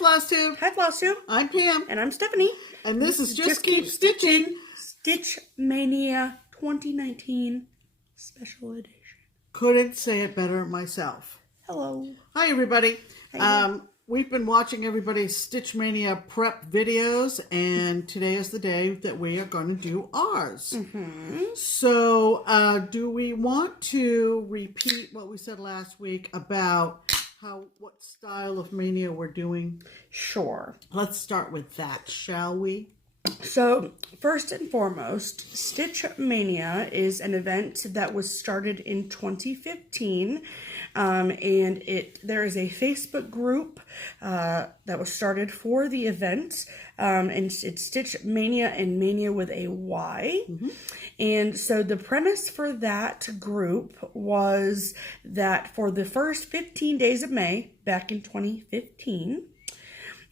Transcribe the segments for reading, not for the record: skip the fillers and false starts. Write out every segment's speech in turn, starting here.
FlossTube. Hi, FlossTube. I'm Pam. And I'm Stephanie. And this is Just Keep Stitching. Stitch Mania 2019 Special Edition. Couldn't say it better myself. Hello. Hi, everybody. Hi. We've been watching everybody's Stitch Mania prep videos, and today is the day that we are going to do ours. So, do we want to repeat what we said last week about what style of Mania we're doing? Sure. Let's start with that, shall we? So, first and foremost, Stitch Mania is an event that was started in 2015, and there is a Facebook group that was started for the event, and it's Stitch Mania and Mania with a Y. And so the premise for that group was that for the first 15 days of May, back in 2015,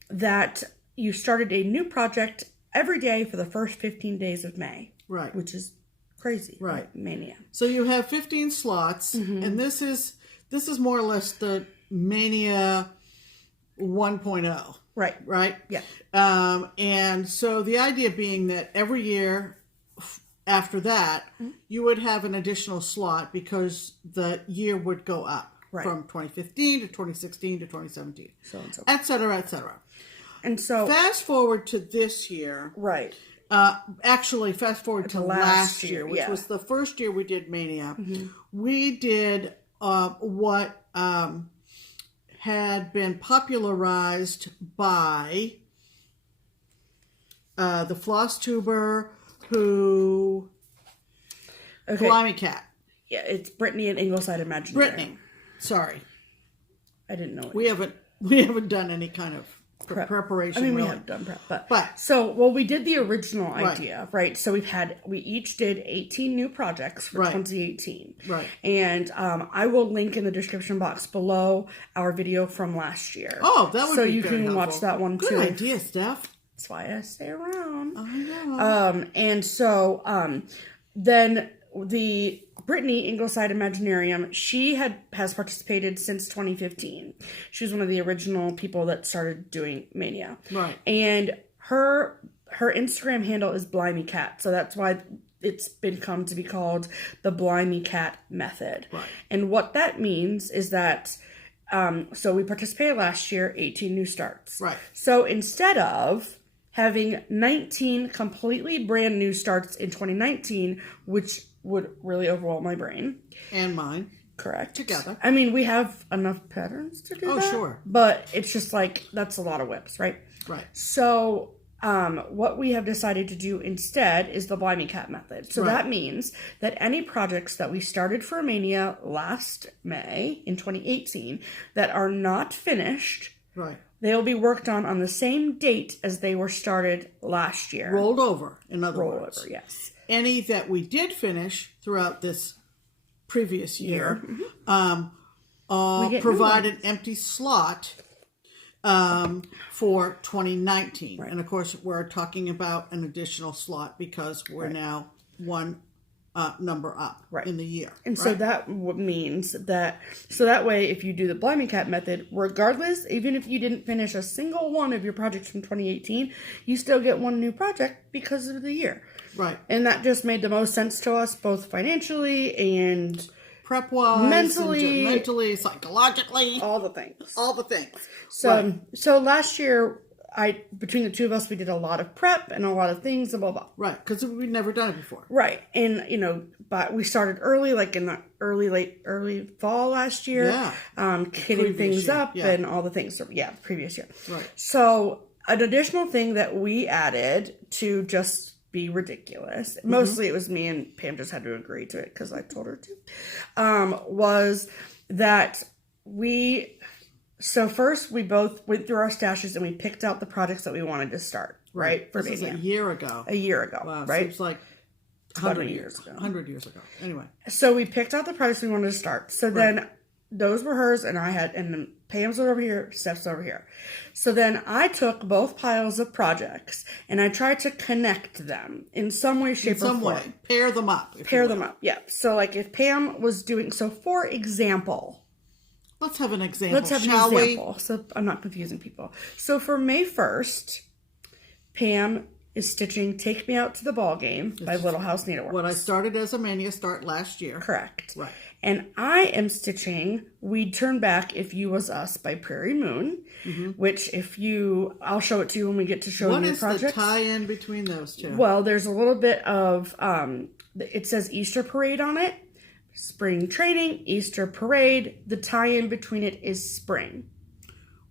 that you started a new project every day for the first 15 days of May. Right. Which is crazy. Right. Mania. So you have 15 slots, and this is more or less the Mania 1.0. Right. Right? Yeah. And so the idea being that every year after that, you would have an additional slot because the year would go up from 2015 to 2016 to 2017. So and so. Et cetera, et cetera. And so fast forward to this year. Right. Actually, fast forward to last year, which was the first year we did Mania. We did what had been popularized by the FlossTuber who... Blimey Cat. Yeah, it's Brittany and Ingleside Imaginarium. Brittany. Sorry. I didn't know it. We haven't done any kind of preparation. I mean, really. We have done prep, but we did the original idea, right? So we each did 18 new projects for 2018, right? And I will link in the description box below our video from last year. Oh, that would be so you can watch that one too. Good idea, Steph. That's why I stay around. I know. And so then the Brittany Ingleside Imaginarium, she has participated since 2015. She was one of the original people that started doing Mania. Right. And her Instagram handle is Blimey Cat, so that's why it's come to be called the Blimey Cat Method. Right. And what that means is that so we participated last year, 18 new starts. Right. So instead of having 19 completely brand new starts in 2019, which would really overwhelm my brain. And mine. Correct. Together. I mean, we have enough patterns to do that. Oh, sure. But it's just like, that's a lot of whips, right? Right. So, what we have decided to do instead is the Blimey Cat Method. So that means that any projects that we started for Mania last May in 2018 that are not finished... Right. They'll be worked on the same date as they were started last year. Rolled over, in other words. Rolled over, yes. Any that we did finish throughout this previous year provide an empty slot for 2019. Right. And, of course, we're talking about an additional slot because we're now one number up in the year. And so that means that, so that way, if you do the Blimey Cat Method, regardless, even if you didn't finish a single one of your projects from 2018, you still get one new project because of the year. Right. And that just made the most sense to us, both financially and prep-wise, mentally, psychologically. All the things. All the things. So last year... between the two of us, we did a lot of prep and a lot of things and blah, blah. Right, because we'd never done it before. Right, and, but we started early, like in the early fall last year. Yeah. Kitting things up and all the things. So, previous year. Right. So, an additional thing that we added to just be ridiculous, mostly it was me and Pam just had to agree to it because I told her to, was that So first, we both went through our stashes and we picked out the projects that we wanted to start, right? For this is a year ago. A year ago, wow, right? Seems like 100 years ago. 100 years ago. Anyway. So we picked out the projects we wanted to start. So then those were hers and then Pam's over here, Steph's over here. So then I took both piles of projects and I tried to connect them in some way, shape, or form. Way. Pair them up. Pair them up, yeah. So like if Pam was doing, so for example... Let's have an example, Let's have an example, so I'm not confusing people. So for May 1st, Pam is stitching Take Me Out to the Ball Game by Little House Needlework. What I started as a Mania start last year. Correct. Right. And I am stitching We'd Turn Back If You Was Us by Prairie Moon, which I'll show it to you when we get to show you the projects. What is the tie-in between those two? Well, there's a little bit of, it says Easter Parade on it. Spring Training, Easter Parade. The tie-in between it is spring.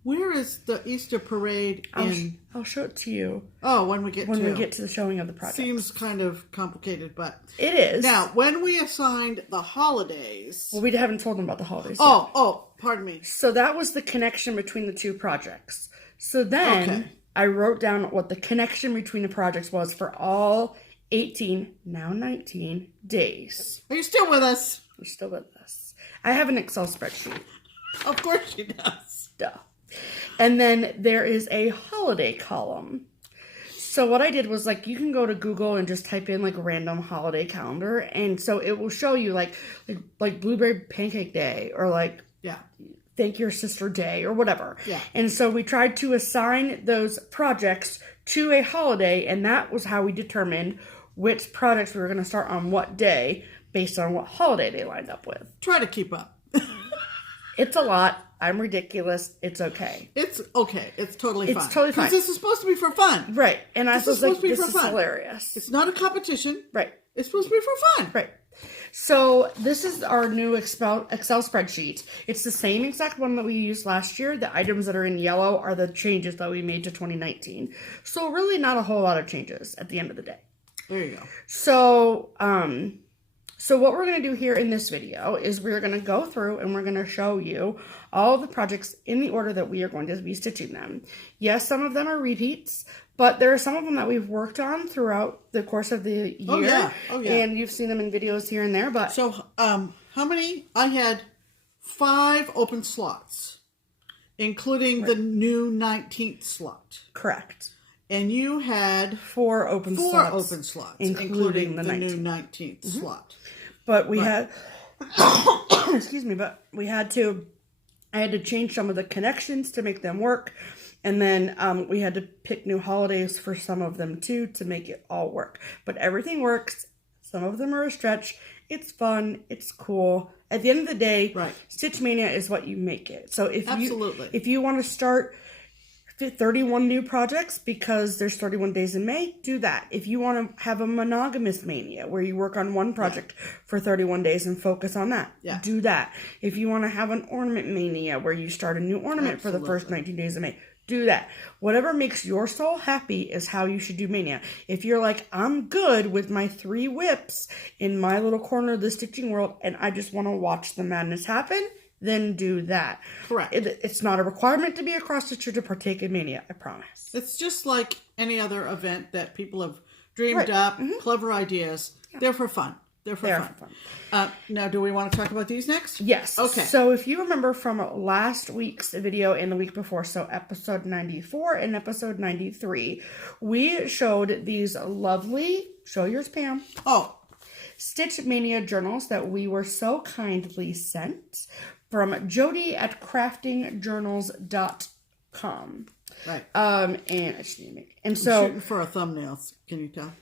Where is the Easter Parade in? I'll show it to you. Oh, when we get to the showing of the project. Seems kind of complicated, but it is. Now, when we assigned the holidays, well, we haven't told them about the holidays. Oh, pardon me. So that was the connection between the two projects. So then I wrote down what the connection between the projects was for all 18, now 19 days. Are you still with us? You're still with us. I have an Excel spreadsheet. Of course she does. Duh. And then there is a holiday column. So what I did was, like, you can go to Google and just type in, like, random holiday calendar. And so it will show you, like Blueberry Pancake Day or, like, Thank Your Sister Day or whatever. Yeah. And so we tried to assign those projects to a holiday, and that was how we determined which projects we were going to start on what day based on what holiday they lined up with. Try to keep up. It's a lot. I'm ridiculous. It's okay. It's okay. It's totally fine. It's totally fine. Because this is supposed to be for fun. Right. And I was like, this is hilarious. It's not a competition. Right. It's supposed to be for fun. Right. So this is our new Excel spreadsheet. It's the same exact one that we used last year. The items that are in yellow are the changes that we made to 2019. So really not a whole lot of changes at the end of the day. There you go. So, so what we're going to do here in this video is we're going to go through and we're going to show you all of the projects in the order that we are going to be stitching them. Yes, some of them are repeats, but there are some of them that we've worked on throughout the course of the year. Oh, yeah. And you've seen them in videos here and there. But so, how many? I had 5 open slots, including the new 19th slot. Correct. And you had 4 open slots, including the new 19th slot. But we had, excuse me, but we had to, I had to change some of the connections to make them work. And then we had to pick new holidays for some of them too to make it all work. But everything works. Some of them are a stretch. It's fun. It's cool. At the end of the day, Stitch Mania is what you make it. So if you want to start 31 new projects because there's 31 days in May, do that. If you want to have a monogamous mania where you work on one project for 31 days and focus on that, do that. If you want to have an ornament mania where you start a new ornament for the first 19 days of May, do that. Whatever makes your soul happy is how you should do Mania. If you're like, I'm good with my 3 whips in my little corner of the stitching world and I just want to watch the madness happen, then do that. Correct. It's not a requirement to be a cross stitcher to partake in Mania, I promise. It's just like any other event that people have dreamed up, clever ideas. Yeah. They're for fun. They're for fun. Now, do we want to talk about these next? Yes. Okay. So if you remember from last week's video and the week before, so episode 94 and episode 93, we showed these lovely, show yours, Pam. Oh. Stitch Mania journals that we were so kindly sent from Jody at craftingjournals.com. Right. And I just need to make, and I'm so shooting for a thumbnail. Can you tell?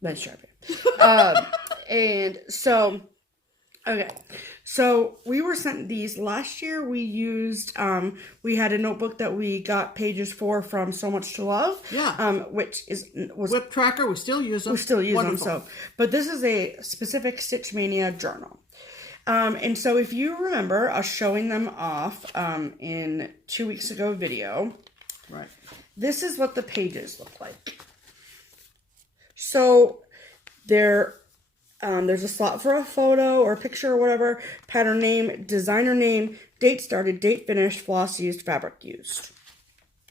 Nice sharp. And so, okay. So we were sent these last year. We used, we had a notebook that we got pages for from So Much to Love. Yeah. Which was Whip Tracker. We still use them. We still use Wonderful. them. So, but this is a specific Stitch Mania journal. And so if you remember us showing them off in 2 weeks ago video, right? This is what the pages look like. So there's a slot for a photo or a picture or whatever, pattern name, designer name, date started, date finished, floss used, fabric used.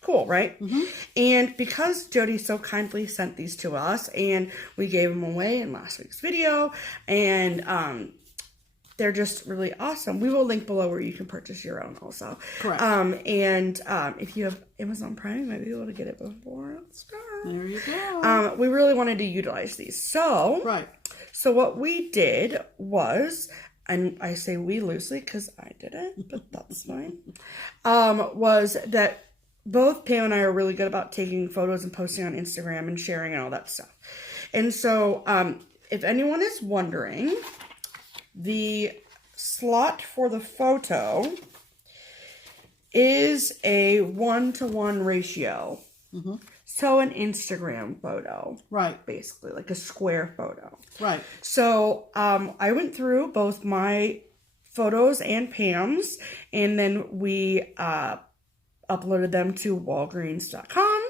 Cool, right? Mm-hmm. And because Jody so kindly sent these to us and we gave them away in last week's video, and they're just really awesome. We will link below where you can purchase your own also. Correct. And if you have Amazon Prime, you might be able to get it before it starts. There you go. We really wanted to utilize these. So, right. So what we did was and I say we loosely because I didn't, but that's fine, was that both Pam and I are really good about taking photos and posting on Instagram and sharing and all that stuff. And so if anyone is wondering, the slot for the photo is a 1-to-1 ratio. Mm-hmm. So an Instagram photo. Right. Basically, like a square photo. Right. So I went through both my photos and Pam's, and then we uploaded them to Walgreens.com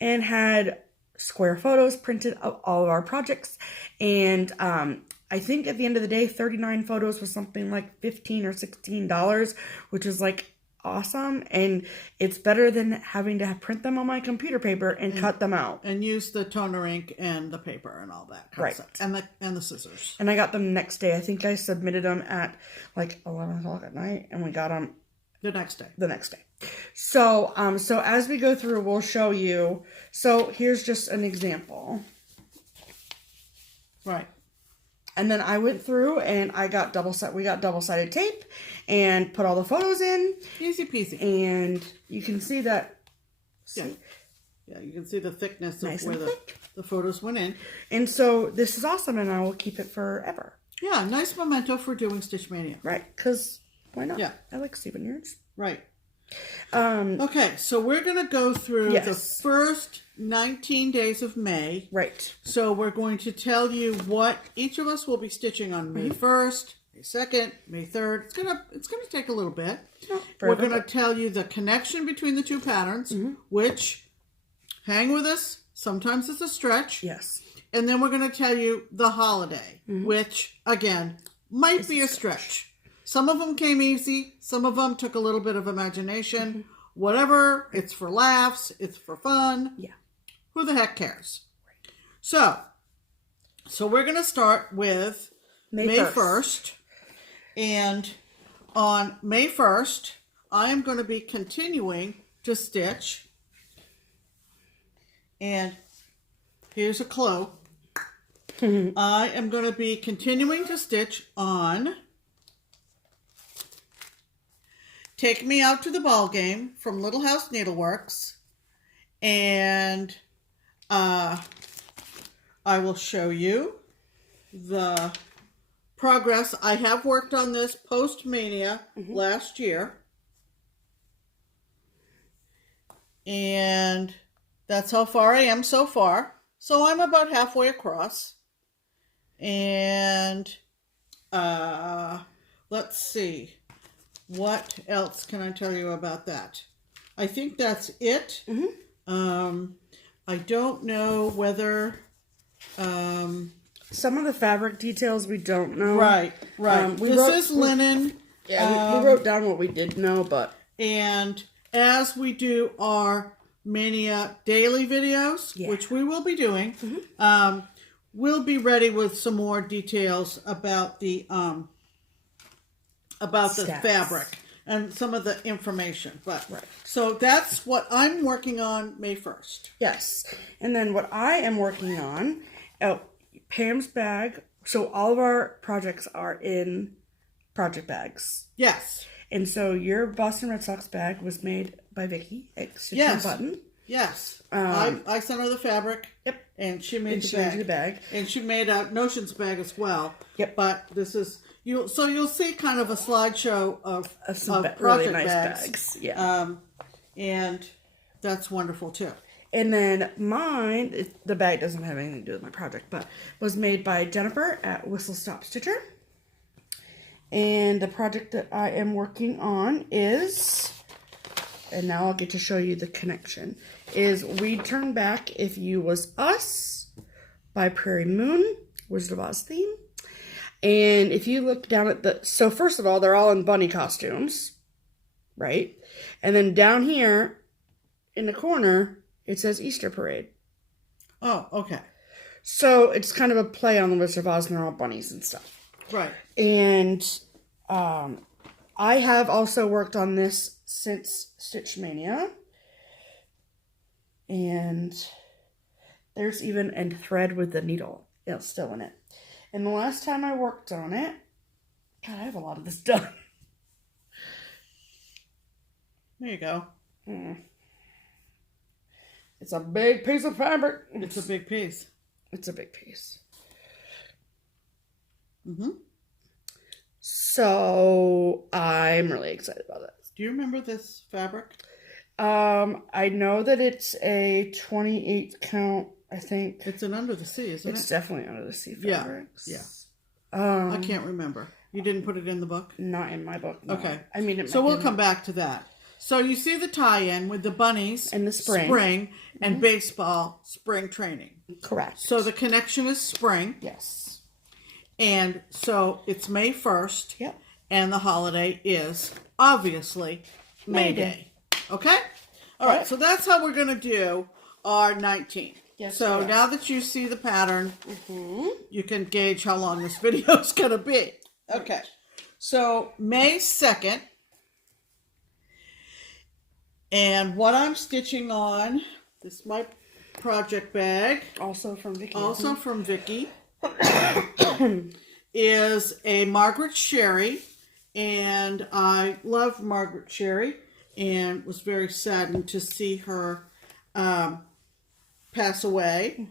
and had square photos printed of all of our projects. And I think at the end of the day, 39 photos was something like $15 or $16, which is like awesome, and it's better than having to print them on my computer paper and cut them out and use the toner ink and the paper and all that kind of stuff, and the scissors. And I got them the next day. I think I submitted them at like 11 o'clock at night, and we got them the next day. So so as we go through, we'll show you. So here's just an example. Right. And then I went through and we got double-sided tape and put all the photos in. Easy peasy. And you can see that. Yeah, you can see the thickness of nice where the photos went in. And so this is awesome, and I will keep it forever. Yeah, nice memento for doing Stitch Mania. Right, because why not? Yeah. I like souvenirs. Right. Okay, so we're going to go through the first 19 days of May. Right. So we're going to tell you what each of us will be stitching on May 1st, May 2nd, May 3rd. It's gonna take a little bit. We're going to tell you the connection between the two patterns, which, hang with us, sometimes it's a stretch. Yes. And then we're going to tell you the holiday, which, again, might be a stretch. Some of them came easy. Some of them took a little bit of imagination. Whatever. It's for laughs. It's for fun. Yeah. Who the heck cares? So we're going to start with May 1st. And on May 1st, I am going to be continuing to stitch. And here's a clue. I am going to be continuing to stitch on Take Me Out to the Ball Game from Little House Needleworks, and I will show you the progress. I have worked on this post Mania last year, and that's how far I am so far. So I'm about halfway across, and let's see. What else can I tell you about that? I think that's it. I don't know whether... some of the fabric details we don't know. Right. This is linen. Yeah, we wrote down what we did know, but... And as we do our Mania daily videos, which we will be doing, we'll be ready with some more details about the fabric and some of the information. But so that's what I'm working on May 1st. Yes. And then what I am working on, Pam's bag. So all of our projects are in project bags. Yes. And so your Boston Red Sox bag was made by Vikki at StitchNButton. Yes. I sent her the fabric. Yep. And she made the bag. And she made a Notions bag as well. Yep. But this is... You'll see kind of a slideshow of some project really nice bags. Yeah. And that's wonderful too. And then mine, the bag doesn't have anything to do with my project, but was made by Jennifer at Whistle Stop Stitcher. And the project that I am working on is, and now I'll get to show you the connection, is We'd Turn Back If You Was Us by Prairie Moon, Wizard of Oz theme. And if you look down at so first of all, they're all in bunny costumes, right? And then down here in the corner, it says Easter Parade. Oh, okay. So it's kind of a play on the Wizard of Oz, and they're all bunnies and stuff. Right. And I have also worked on this since Stitch Mania. And there's even a thread with the needle still in it. And the last time I worked on it, God, I have a lot of this done. There you go. It's a big piece of fabric. It's a big piece. It's a big piece. Mm-hmm. So I'm really excited about this. Do you remember this fabric? I know that it's a 28 count, I think. It's an under the sea, isn't it? It's definitely under the sea fabrics. Yeah. I can't remember. You didn't put it in the book? Not in my book. No. Okay. I mean, so we'll come back to that. So you see the tie-in with the bunnies and the spring and baseball spring training. Correct. So the connection is spring. Yes. And so it's May 1st. Yep. And the holiday is obviously May Day. Okay? All right. So that's how we're going to do our 19. Yes. So now that you see the pattern, you can gauge how long this video is going to be. Okay. So May 2nd. And what I'm stitching on, this is my project bag. Also from Vikki. Also from Vikki. Is a Margaret Sherry. And I love Margaret Sherry. And was very saddened to see her pass away.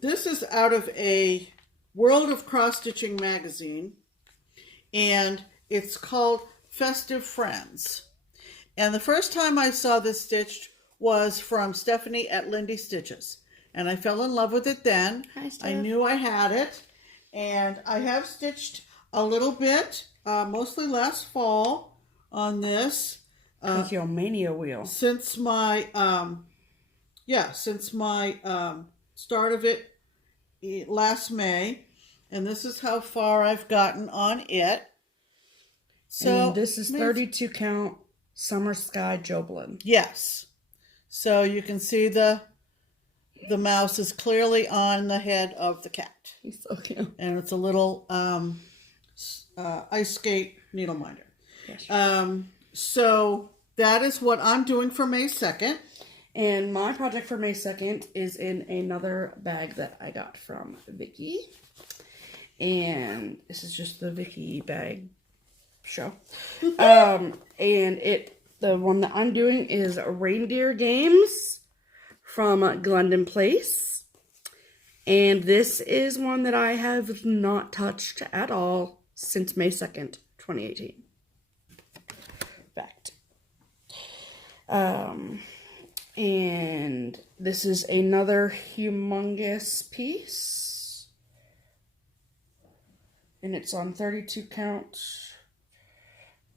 This is out of a World of Cross Stitching magazine. And it's called Festive Friends. And the first time I saw this stitched was from Stephanie at Lindy Stitches. And I fell in love with it then. Hi, Steph. I knew I had it. And I have stitched a little bit, mostly last fall, on this. Like your Mania wheel. Since my, start of it last May. And this is how far I've gotten on it. So and this is 32 count. Summer Sky Joblin. Yes. So you can see the mouse is clearly on the head of the cat. He's so cute. And it's a little ice skate needle minder. Yes. So that is what I'm doing for May 2nd. And my project for May 2nd is in another bag that I got from Vikki. And this is just the Vikki bag show. And the one that I'm doing is Reindeer Games from Glendon Place. And this is one that I have not touched at all since May 2nd, 2018. Fact. And this is another humongous piece. And it's on 32 count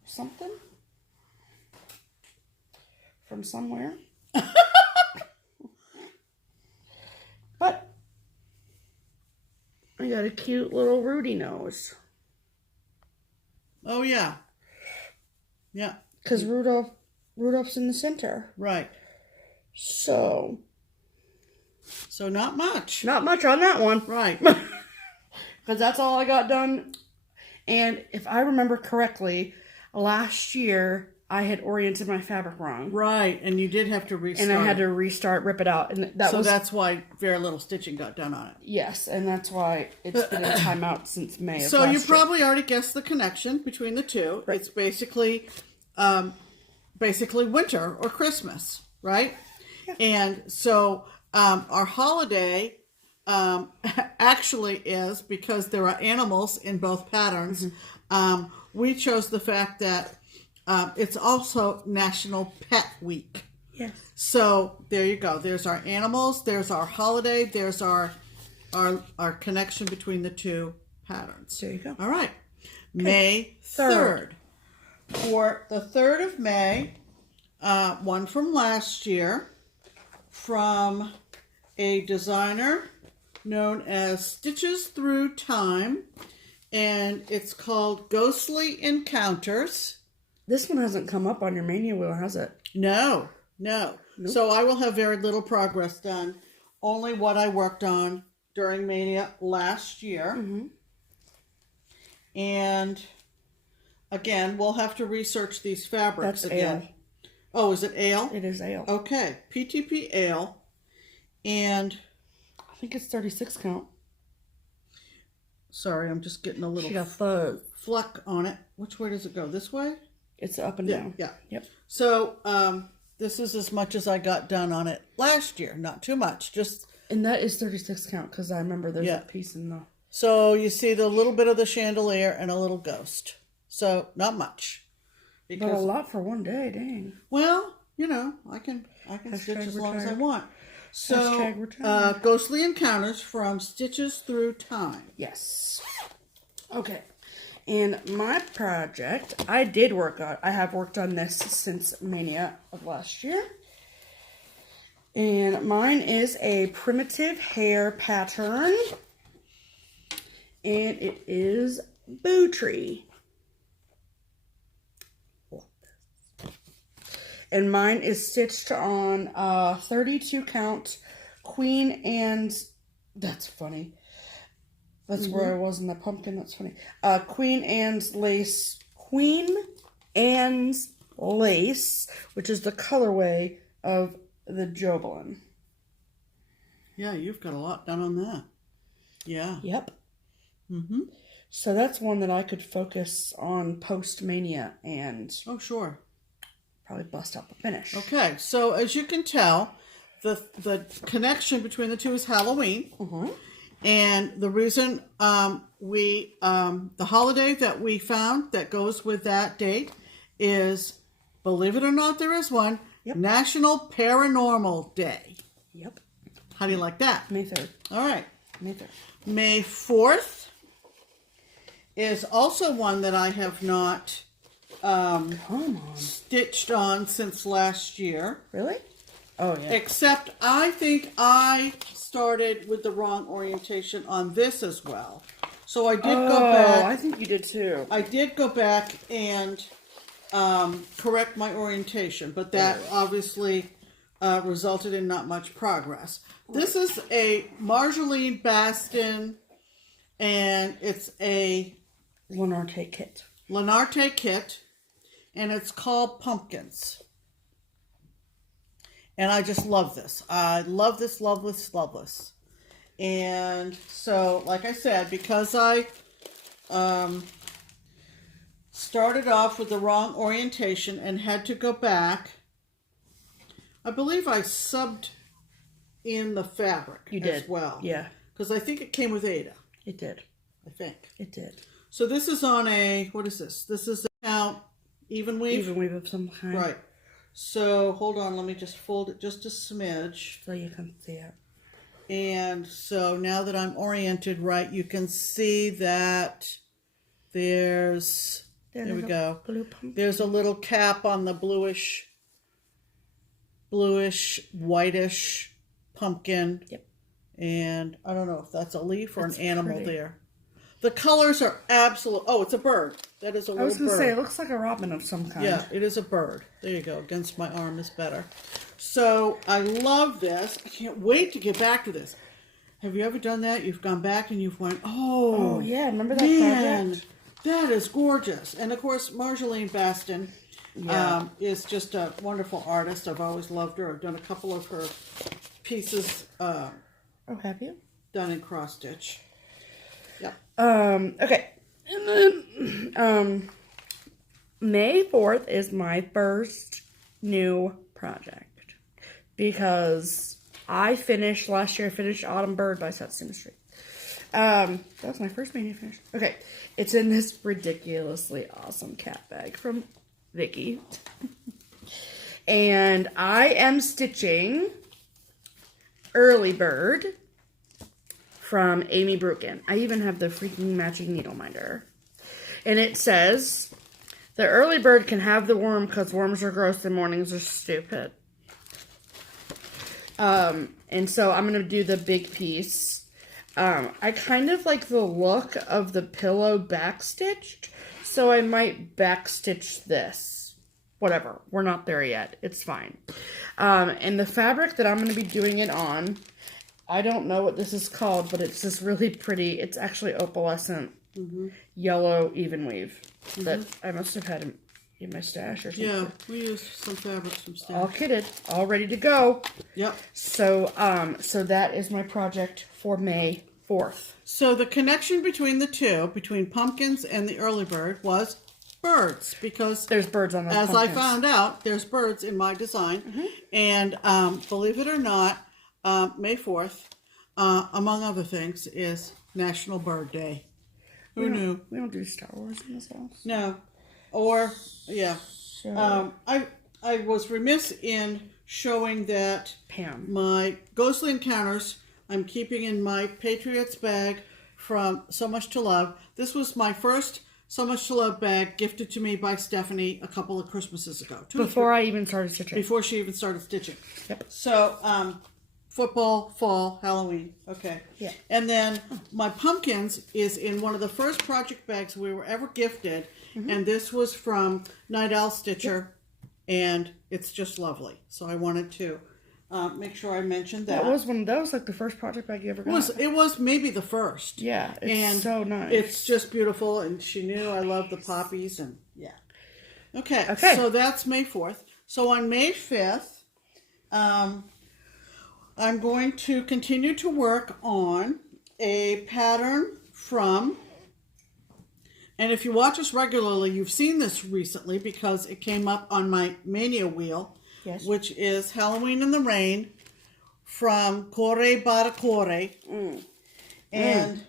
something from somewhere. But I got a cute little Rudy nose. Oh, yeah. Yeah. Because Rudolph's in the center. Right. So not much. Not much on that one. Right. Because that's all I got done. And if I remember correctly, last year I had oriented my fabric wrong. Right. And you did have to restart. And I had to restart, rip it out. And that's why very little stitching got done on it. Yes, and that's why it's been in timeout since May of So last you year. probably already guessed the connection between the two. Right. It's basically winter or Christmas, right? Yeah. And so our holiday actually is, because there are animals in both patterns, we chose the fact that it's also National Pet Week. Yes. So there you go. There's our animals. There's our holiday. There's our connection between the two patterns. There you go. All right. Okay. May 3rd. For the 3rd of May, one from last year, from a designer known as Stitches Through Time, and it's called Ghostly Encounters. This one hasn't come up on your Mania wheel, has it? No. Nope. So I will have very little progress done. Only what I worked on during Mania last year. And again, we'll have to research these fabrics again. Ale. Oh, is it ale? It is ale. Okay. PTP ale. And I think it's 36 count. Sorry, I'm just getting a little She got fuzz. fluck on it. Which way does it go? This way? It's up and down. Yeah. Yep. So, this is as much as I got done on it last year. Not too much. Just. And that is 36 count because I remember there's a piece in the. So you see the little bit of the chandelier and a little ghost. So not much. But a lot for one day, dang. Well, you know, I can stitch as long as I want. So, #retire. Ghostly Encounters from Stitches Through Time. Yes. Okay. And my project, I have worked on this since Mania of last year. And mine is a primitive hair pattern. And it is Boo Tree. And mine is stitched on 32 count Queen Anne's. That's funny. That's where I was in the pumpkin. That's funny. Queen Anne's lace, which is the colorway of the Jobelin. Yeah, you've got a lot done on that. Yeah. Yep. So that's one that I could focus on post Mania and. Oh, sure. Probably bust out the finish. Okay, so as you can tell, the connection between the two is Halloween. And the reason the holiday that we found that goes with that date is, believe it or not, there is one, National Paranormal Day. Yep. How do you like that? May 3rd. All right. May 3rd. May 4th is also one that I have not stitched on since last year. Really? Oh, yeah. Except I think I started with the wrong orientation on this as well. So I did go back. I think you did too. I did go back and correct my orientation, but that obviously resulted in not much progress. This is a Marjolaine Baston, and it's a Lenarte kit. Lenarte kit. And it's called Pumpkins. And I just love this. I love this, love this, love this. And so, like I said, because I started off with the wrong orientation and had to go back, I believe I subbed in the fabric as well. Yeah. Because I think it came with Ada. It did. I think. It did. So this is on a, what is this? This is now even weave? Even weave of some kind. Right. So, hold on. Let me just fold it just a smidge. So you can see it. And so, now that I'm oriented right, you can see that there's... There we go. There's a little cap on the bluish, whitish pumpkin. Yep. And I don't know if that's a leaf or an animal there. The colors are absolute. Oh, it's a bird. That is a little bird. I was going to say, it looks like a robin of some kind. Yeah, it is a bird. There you go. Against my arm is better. So I love this. I can't wait to get back to this. Have you ever done that? You've gone back and you've went, oh yeah, remember that project? That is gorgeous. And of course, Marjolaine Baston is just a wonderful artist. I've always loved her. I've done a couple of her pieces. Oh, have you? Done in cross stitch. Yeah. Okay. And then, May 4th is my first new project. Because I finished, last year I finished Autumn Bird by Satsuma Street. That was my first Mania finish. Okay. It's in this ridiculously awesome cat bag from Vikki. And I am stitching Early Bird from Amy Brukin. I even have the freaking matching needle minder. And it says, the early bird can have the worm because worms are gross and mornings are stupid. And so I'm going to do the big piece. I kind of like the look of the pillow backstitched, so I might backstitch this. Whatever, we're not there yet. It's fine. And the fabric that I'm going to be doing it on, I don't know what this is called, but it's this really pretty, it's actually opalescent yellow even weave that I must have had in my stash or something. Yeah, we used some fabrics from stash. All kitted, all ready to go. Yep. So, so that is my project for May 4th. So the connection between the two, between pumpkins and the early bird, was birds, because there's birds on the as pumpkins. I found out, there's birds in my design. And believe it or not, May 4th, among other things, is National Bird Day. Who knew? We don't do Star Wars in this house. No. Or, yeah. So, I was remiss in showing that Pam. my ghostly encounters I'm keeping in my Patriots bag from So Much to Love. This was my first So Much to Love bag gifted to me by Stephanie a couple of Christmases ago. Before I even started stitching. Before she even started stitching. Yep. So, football, fall, Halloween. Okay. Yeah. And then my pumpkins is in one of the first project bags we were ever gifted. And this was from Night Owl Stitcher. And it's just lovely. So I wanted to make sure I mentioned that. That was like the first project bag you ever got. It was maybe the first. Yeah, it's so nice. It's just beautiful, and she knew I love the poppies, and yeah. Okay, so that's May 4th. So on May 5th, I'm going to continue to work on a pattern from, and if you watch us regularly, you've seen this recently because it came up on my Mania wheel, which is Halloween in the Rain from CuoreeBatticuoreShop. And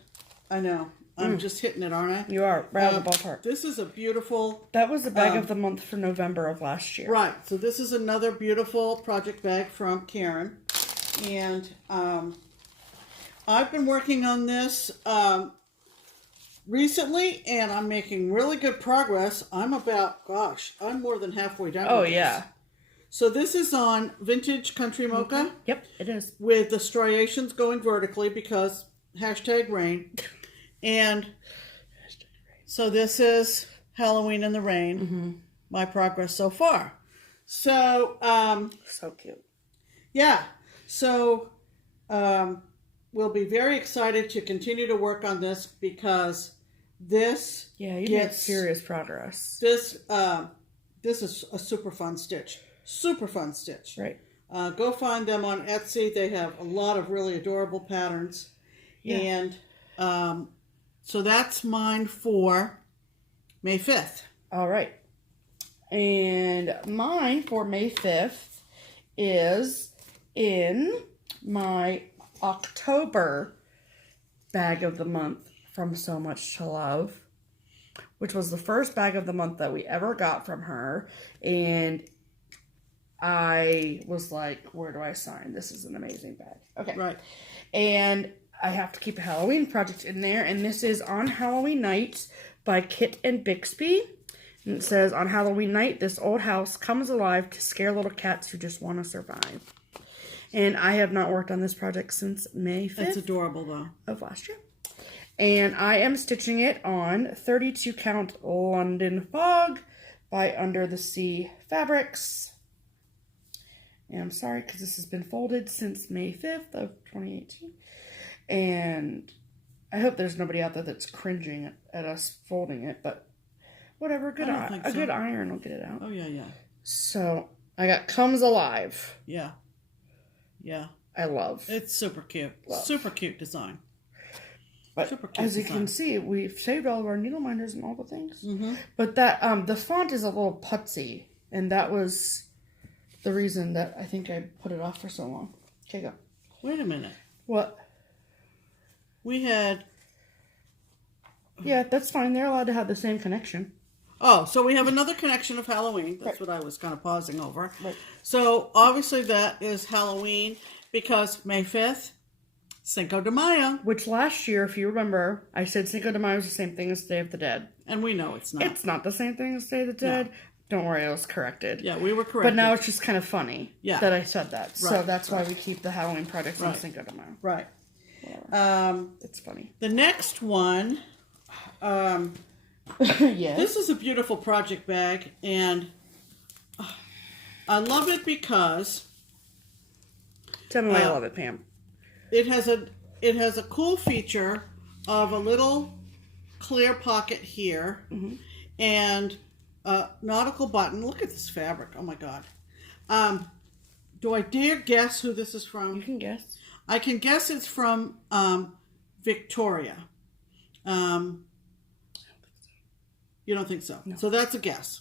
I know, I'm just hitting it, aren't I? You are, right on the ballpark. This is a beautiful... That was the bag of the month for November of last year. Right, so this is another beautiful project bag from Karen. And I've been working on this recently, and I'm making really good progress. I'm more than halfway done with this. So this is on Vintage Country Mocha. Yep, it is. With the striations going vertically because #rain. And so this is Halloween in the Rain. My progress so far. So, so cute. Yeah. So, we'll be very excited to continue to work on this because this you made serious progress. This is a super fun stitch. Super fun stitch. Right. Go find them on Etsy. They have a lot of really adorable patterns. Yeah. And so that's mine for May 5th. All right. And mine for May 5th is in my October bag of the month from So Much to Love, which was the first bag of the month that we ever got from her. And I was like, where do I sign? This is an amazing bag. Okay. Right. And I have to keep a Halloween project in there. And this is On Halloween Night by Kit and Bixby. And it says, on Halloween night, this old house comes alive to scare little cats who just want to survive. And I have not worked on this project since May 5th. That's adorable, though. Of last year. And I am stitching it on 32 count London Fog by Under the Sea Fabrics. And I'm sorry because this has been folded since May 5th of 2018. And I hope there's nobody out there that's cringing at us folding it, but whatever, good iron will get it out. Oh, yeah. So I got Comes Alive. Yeah. I love. It's super cute. Love. Super cute design. But super cute as you design. can see, we've saved all of our needle minders and all the things. Mm-hmm. But that the font is a little putsy, and that was the reason that I think I put it off for so long. Okay, go. Wait a minute. What? We had... Yeah, that's fine. They're allowed to have the same connection. Oh, so we have another connection of Halloween. That's what I was kind of pausing over. Right. So, obviously that is Halloween because May 5th, Cinco de Mayo. Which last year, if you remember, I said Cinco de Mayo is the same thing as Day of the Dead. And we know it's not. It's not the same thing as Day of the Dead. No. Don't worry, I was corrected. Yeah, we were corrected. But now it's just kind of funny that I said that. Right. So that's why we keep the Halloween projects on Cinco de Mayo. Right. Whatever. It's funny. The next one... Yes. This is a beautiful project bag, and I love it because... Tell me why you love it, Pam. It has a cool feature of a little clear pocket here, and a nautical button. Look at this fabric. Oh my god. Do I dare guess who this is from? You can guess. I can guess it's from Victoria. You don't think so? No. So that's a guess.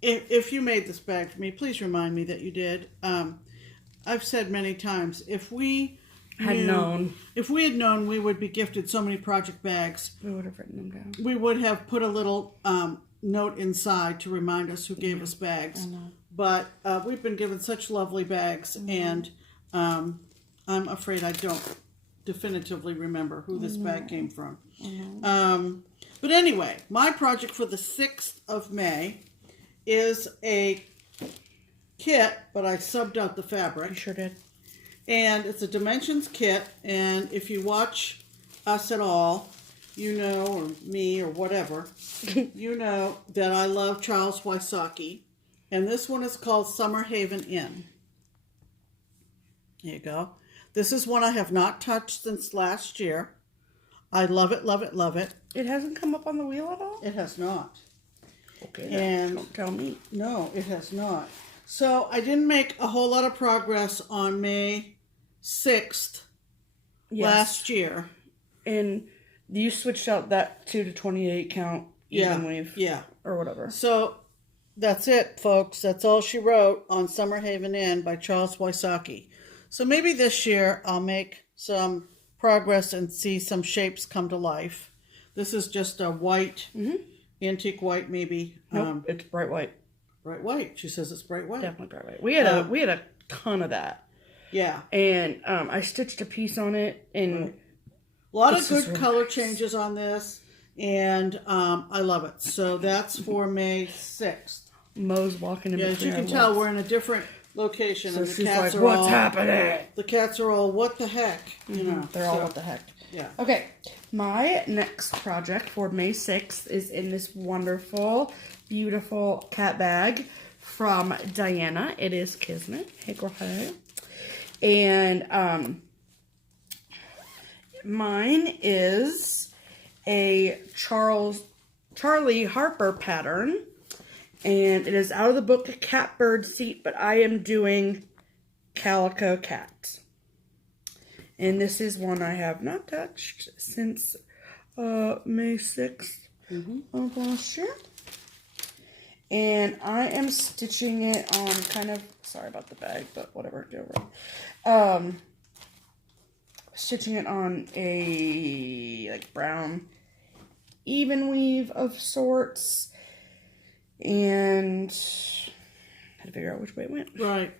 If you made this bag for me, please remind me that you did. I've said many times, if we had known we would be gifted so many project bags, we would have written them down. We would have put a little note inside to remind us who gave us bags. But we've been given such lovely bags, and I'm afraid I don't definitively remember who this bag came from. But anyway, my project for the 6th of May is a kit, but I subbed out the fabric. You sure did. And it's a dimensions kit, and if you watch us at all, you know, or me, or whatever, you know that I love Charles Wysocki. And this one is called Summer Haven Inn. There you go. This is one I have not touched since last year. I love it, love it, love it. It hasn't come up on the wheel at all? It has not. Okay, and don't tell me. No, it has not. So I didn't make a whole lot of progress on May 6th last year. And you switched out that 2 to 28 count even weave. Yeah. Or whatever. So that's it, folks. That's all she wrote on Summer Haven Inn by Charles Wysocki. So maybe this year I'll make some progress and see some shapes come to life. This is just a white, antique white maybe. Nope, it's bright white. Bright white. She says it's bright white. Definitely bright white. We had a ton of that. Yeah. And I stitched a piece on it, and a lot of good color changes on this, and I love it. So that's for May 6th. Mo's walking in between. As you can tell, we're in a different location, so and the she's cats like, are "What's all happening?" The cats are all, "What the heck?" You know, they're all, "What the heck?" Yeah. Okay, my next project for May 6th is in this wonderful, beautiful cat bag from Diana. It is Kismet. Hey, girl, hey. And mine is a Charlie Harper pattern, and it is out of the book Catbird Seat, but I am doing Calico Cat. And this is one I have not touched since May 6th of last year. And I am stitching it on kind of, sorry about the bag, but whatever. Stitching it on a like brown even weave of sorts. And I had to figure out which way it went. Right.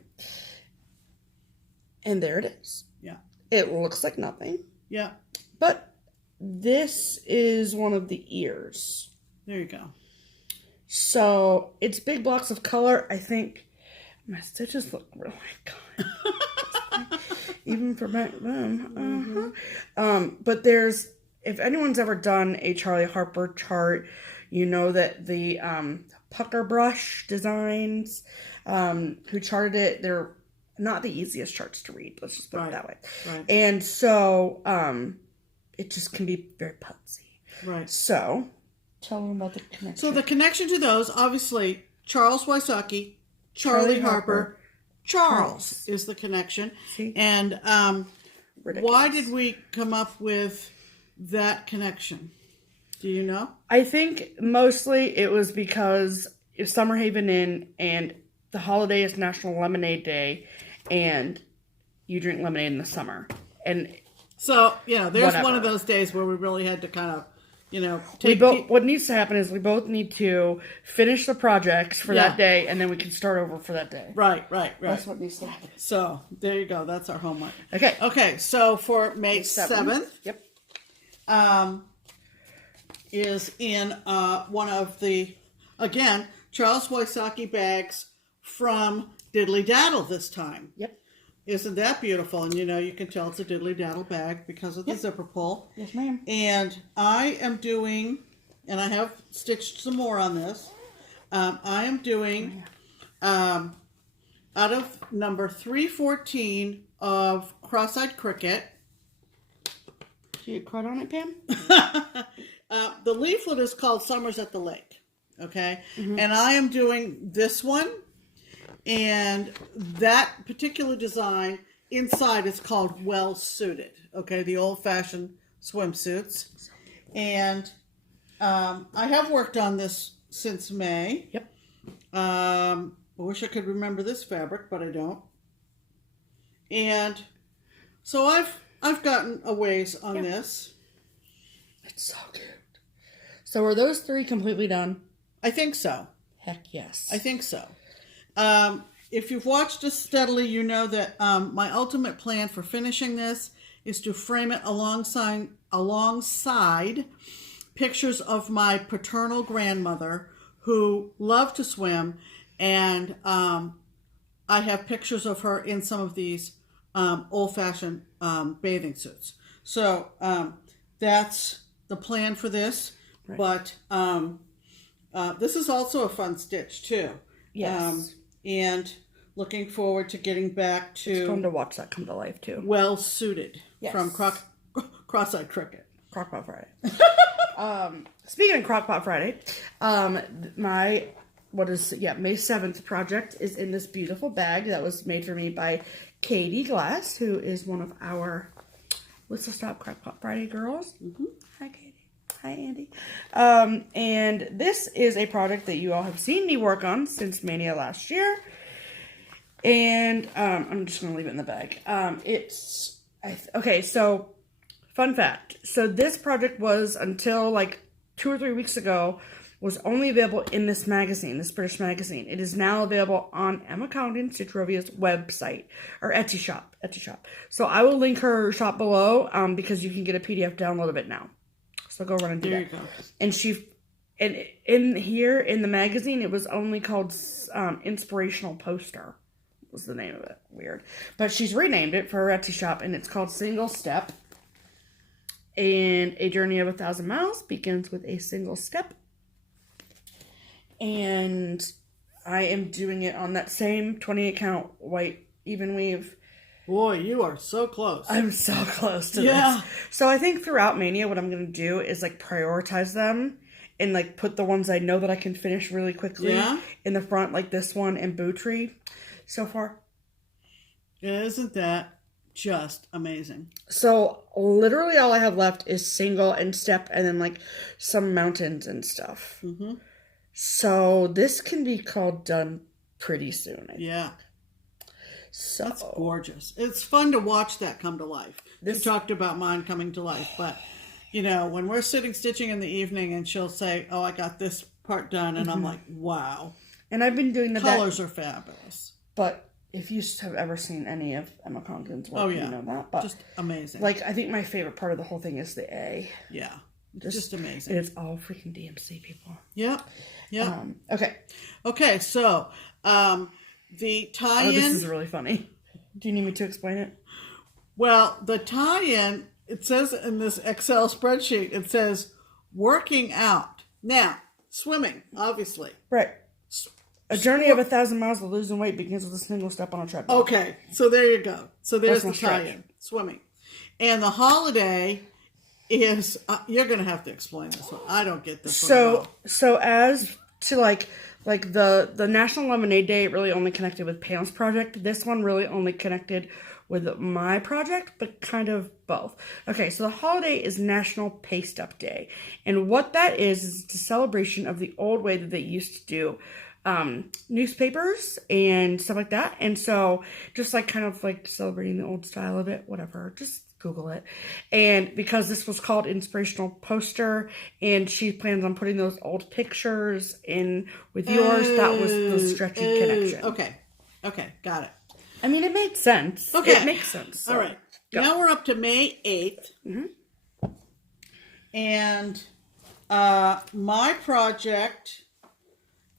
And there it is. Yeah. It looks like nothing. Yeah. But this is one of the ears. There you go. So it's big blocks of color. I think my stitches look really good. Even for back then. But there's, if anyone's ever done a Charlie Harper chart, you know that the pucker brush designs, who charted it, they're not the easiest charts to read. Let's just put it that way. Right. And so it just can be very putsy. Right. So tell them about the connection. So the connection to those, obviously, Charles Wysocki, Charlie Harper, Charles is the connection. See? And why did we come up with that connection? Do you know? I think mostly it was because it's Summer Haven Inn and the holiday is National Lemonade Day, and you drink lemonade in the summer. And so, there's whatever. one of those days where we really had to kind of, what needs to happen is we both need to finish the projects for that day, and then we can start over for that day. Right. That's what needs to happen. So, there you go. That's our homework. Okay. So, for May 7th. Yep. Is in one of the, again, Charles Wysocki bags from Diddly Daddle this time. Yep. Isn't that beautiful? And you can tell it's a Diddly Daddle bag because of the zipper pull. Yes, ma'am. And I am doing, and I have stitched some more on this, I am doing, out of number 314 of Cross-Eyed Cricket. Do you cut on it, Pam? The leaflet is called Summers at the Lake, okay? And I am doing this one, and that particular design inside it's called Well Suited. Okay, the old-fashioned swimsuits. And I have worked on this since May. Yep. I wish I could remember this fabric, but I don't. And so I've gotten a ways on this. It's so cute. So are those 3 completely done? I think so. Heck yes. I think so. If you've watched us steadily, you know that my ultimate plan for finishing this is to frame it alongside pictures of my paternal grandmother who loved to swim, and I have pictures of her in some of these old-fashioned bathing suits. So that's the plan for this. Right. But this is also a fun stitch too. Yes. And looking forward to getting back to... It's fun to watch that come to life too. Well Suited. Yes. From Cross-Eyed Cricket. Crockpot Friday. Speaking of Crockpot Friday, my May 7th project is in this beautiful bag that was made for me by Katie Glass, who is one of our Whistle Stop Crockpot Friday girls. Mm-hmm. Hi, Katie. Hi, Andy. And this is a project that you all have seen me work on since Mania last year. And I'm just going to leave it in the bag. Okay, so fun fact. So this project was, until like 2 or 3 weeks ago, was only available in this magazine, this British magazine. It is now available on Emma Condon, Stitchrovia's website, or Etsy shop. So I will link her shop below because you can get a PDF download of it now. So go run and do that. There you go. And in here in the magazine, it was only called Inspirational Poster. Was the name of it. Weird. But she's renamed it for her Etsy shop, and it's called Single Step. And a journey of 1,000 miles begins with a single step. And I am doing it on that same 28 count white even weave. Boy, you are so close. I'm so close to this. So I think throughout Mania, what I'm going to do is like prioritize them and like put the ones I know that I can finish really quickly in the front, like this one and Boo Tree so far. Isn't that just amazing? So literally all I have left is single and step and then like some mountains and stuff. Mm-hmm. So this can be called done pretty soon, I think. So that's gorgeous. It's fun to watch that come to life. You talked about mine coming to life, but you know, when we're sitting stitching in the evening and she'll say, "Oh, I got this part done," and I'm like, "Wow!" And I've been doing the colors are fabulous. But if you have ever seen any of Emma Condon's work, you know that. But just amazing. Like I think my favorite part of the whole thing is the A. Yeah, just amazing. It's all freaking DMC, people. Yep. Yeah. Okay. So, the tie-in... Oh, this is really funny. Do you need me to explain it? Well, the tie-in, it says in this Excel spreadsheet, it says, working out. Now, swimming, obviously. Right. A journey of 1,000 miles of losing weight begins with a single step on a treadmill. Okay, so there you go. So there's the tie-in, swimming. And the holiday is, you're going to have to explain this one. I don't get this one. So as to like the National Lemonade Day, it really only connected with Pam's project. This one really only connected with my project, but kind of both. Okay, so the holiday is National Paste Up Day. And what that is a celebration of the old way that they used to do newspapers and stuff like that. And so just like kind of like celebrating the old style of it, whatever, just Google it. And because this was called Inspirational Poster and she plans on putting those old pictures in with yours, that was the stretchy connection. Okay, got it. I mean, it made sense. Okay. It makes sense. So. All right. Go. Now we're up to May 8th. Mm-hmm. And my project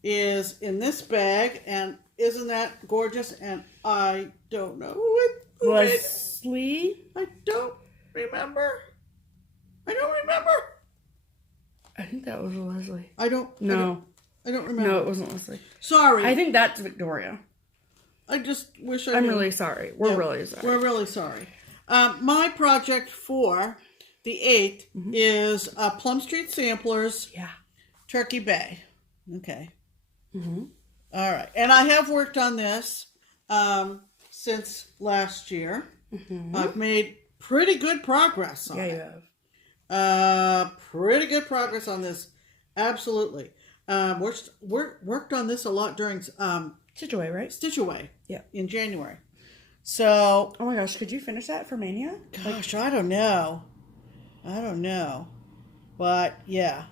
is in this bag, and isn't that gorgeous? And I don't know who it Leslie? I don't remember. I think that was Leslie. I don't remember. No, it wasn't Leslie. Sorry. I think that's Victoria. I just wish I I'm knew. really sorry. We're really sorry. We're really sorry. My project for the 8th is Plum Street Samplers. Yeah. Turkey Bay. Okay. Mm-hmm. All right. And I have worked on this since last year. I've made pretty good progress on it. Yeah, you have. Pretty good progress on this. Absolutely. Worked on this a lot during Stitch Away, right? Stitch Away. Yeah. In January. So. Oh my gosh, could you finish that for Mania? Gosh, I don't know. But yeah.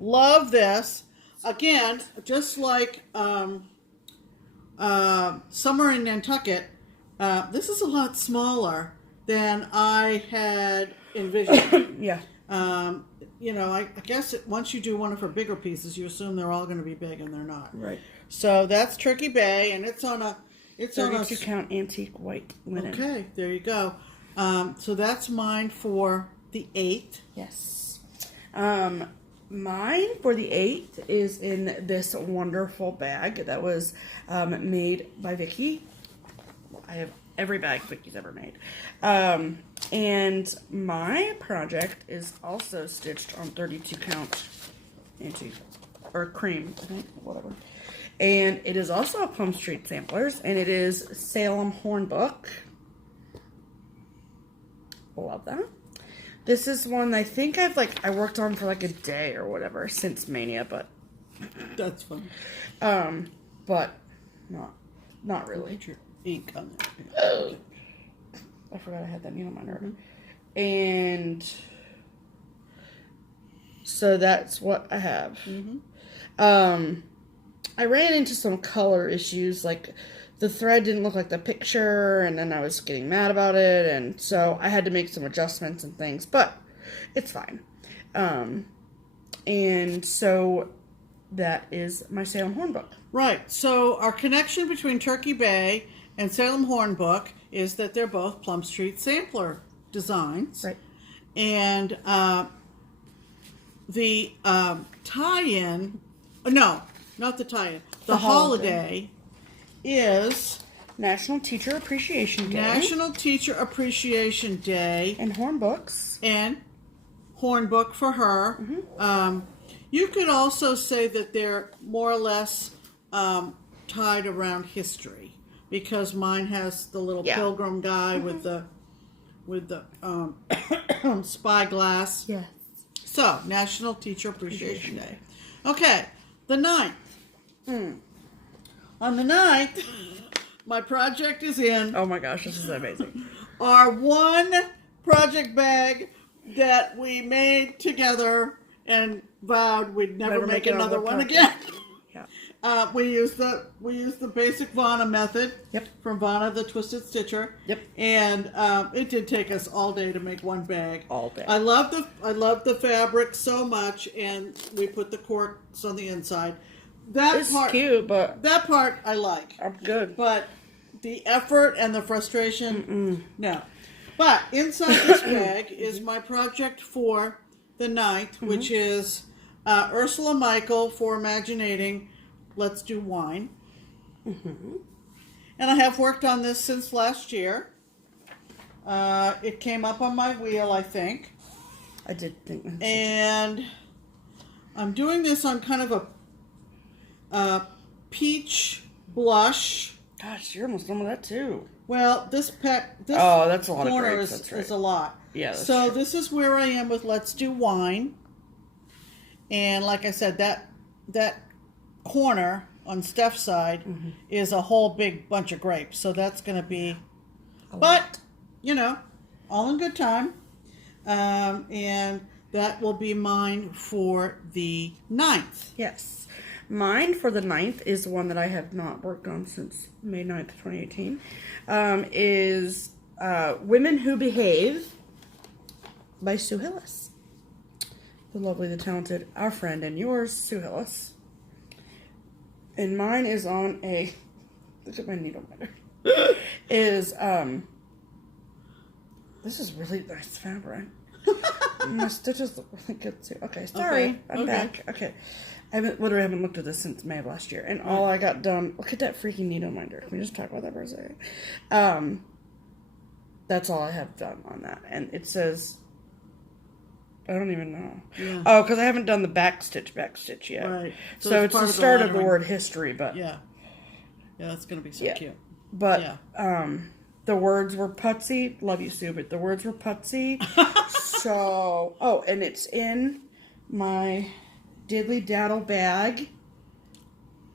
Love this. Again, just like Summer in Nantucket, this is a lot smaller than I had envisioned. Yeah. I guess once you do one of her bigger pieces, you assume they're all going to be big, and they're not. Right. So that's Turkey Bay, and it's on a 32 count antique white linen. Okay, there you go. So that's mine for the 8th. Yes. Mine for the 8th is in this wonderful bag that was made by Vikki. I have every bag Vicki's ever made. And my project is also stitched on 32 count antique, or cream, I think, whatever. And it is also a Plum Street Samplers, and it is Salem Hornbook. Love that. This is one I think I worked on for like a day or whatever since Mania, but that's fun. But not really. Get your ink on there. Oh. I forgot I had that needle minder. And so that's what I have. I ran into some color issues, like the thread didn't look like the picture, and then I was getting mad about it, and so I had to make some adjustments and things, but it's fine. And so that is my Salem Hornbook. Right. So our connection between Turkey Bay and Salem Hornbook is that they're both Plum Street Sampler designs. Right. And the tie-in, no, not the tie-in, the holiday is National Teacher Appreciation Day. National Teacher Appreciation Day. And Hornbooks. And Hornbook for her. You could also say that they're more or less tied around history, because mine has the little pilgrim guy with the spyglass. Yeah. So, National Teacher Appreciation Day. Okay, the 9th. On the 9th, my project is in. Oh my gosh, this is amazing. Our one project bag that we made together and vowed we'd never make another one again. Yeah. We used the basic Vana method. Yep. From Vana the Twisted Stitcher. Yep. And it did take us all day to make one bag. All day. I love the fabric so much, and we put the corks on the inside. It's cute, but that part I like. I'm good. But the effort and the frustration, no. But inside this bag is my project for the 9th, which is Ursula Michael for Imaginating Let's Do Wine. And I have worked on this since last year. It came up on my wheel, I think. I did think that. And I'm doing this on kind of a peach blush. Gosh, you're almost done with that too. Well, this that's a lot of corner grapes. is, That's right. is a lot. Yeah. So true. This is where I am with Let's Do Wine. And like I said, that corner on Steph's side is a whole big bunch of grapes. So that's going to be, all in good time. And that will be mine for the 9th. Yes. Mine for the 9th is one that I have not worked on since May 9th, 2018. Is Women Who Behave by Sue Hillis. The lovely, the talented, our friend and yours, Sue Hillis. And mine is on a, look at my needle minder, is, this is really nice fabric. My stitches look really good too. Okay, sorry, I'm back. Okay. I literally haven't looked at this since May of last year. And all I got done, look at that freaking needle minder. Can we just talk about that for a second? That's all I have done on that. And it says, I don't even know. Yeah. Oh, because I haven't done the back stitch yet. Right. So it's the start of the word history, but. Yeah. Yeah, that's going to be so cute. But the words were putsy. Love you, Sue, but the words were putsy. So, and it's in my diddly daddle bag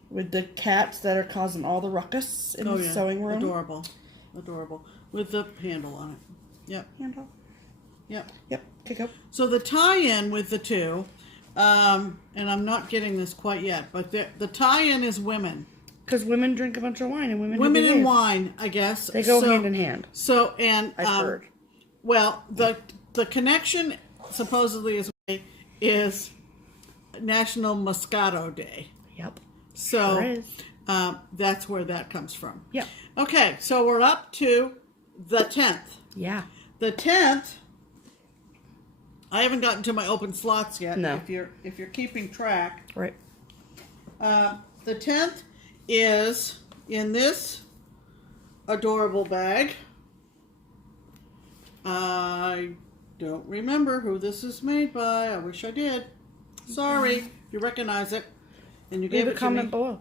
with the cats that are causing all the ruckus in the sewing room. Adorable. With the handle on it. Yep. Handle. Yep. Okay, go. So the tie-in with the two, and I'm not getting this quite yet, but the tie-in is women. Because women drink a bunch of wine and women and wine, I guess. They go hand in hand. So, and I've heard. Well, the connection supposedly is National Moscato Day. Yep. So Sure is. That's where that comes from. Yep. Okay, so we're up to the 10th. Yeah. The 10th. I haven't gotten to my open slots yet. No. If you're keeping track. Right. The 10th is in this adorable bag. I don't remember who this is made by. I wish I did. Sorry if you recognize it. And you gave it to me. Comment below.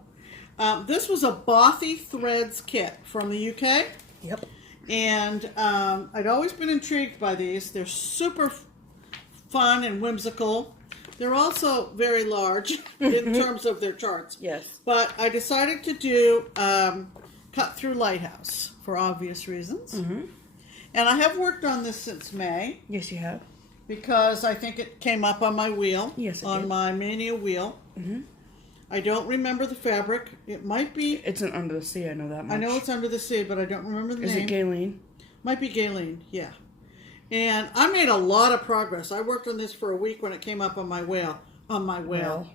This was a Bothy threads kit from the UK. Yep. And I'd always been intrigued by these. They're super fun and whimsical. They're also very large in terms of their charts. Yes. But I decided to do cut through Lighthouse for obvious reasons. Mm-hmm. And I have worked on this since May. Yes, you have. Because I think it came up on my wheel. Yes, it on did. my Mania wheel. Mm-hmm. I don't remember the fabric. It might be... It's an Under the Sea, I know that much. I know it's Under the Sea, but I don't remember the name. Is it Galen? Might be Galen, yeah. And I made a lot of progress. I worked on this for a week when it came up on my wheel. On my wheel.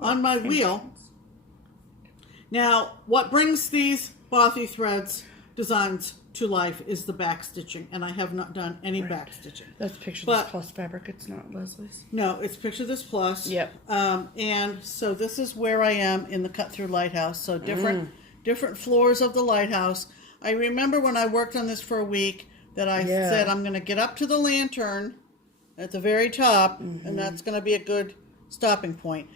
On my wheel. Now, what brings these Bothy threads designs to life is the back stitching, and I have not done any back stitching. That's Picture This Plus fabric. It's not Leslie's. No, it's Picture This Plus. Yep. And so this is where I am in the cut through Lighthouse. So different floors of the Lighthouse. I remember when I worked on this for a week that I said I'm going to get up to the lantern at the very top, and that's going to be a good stopping point.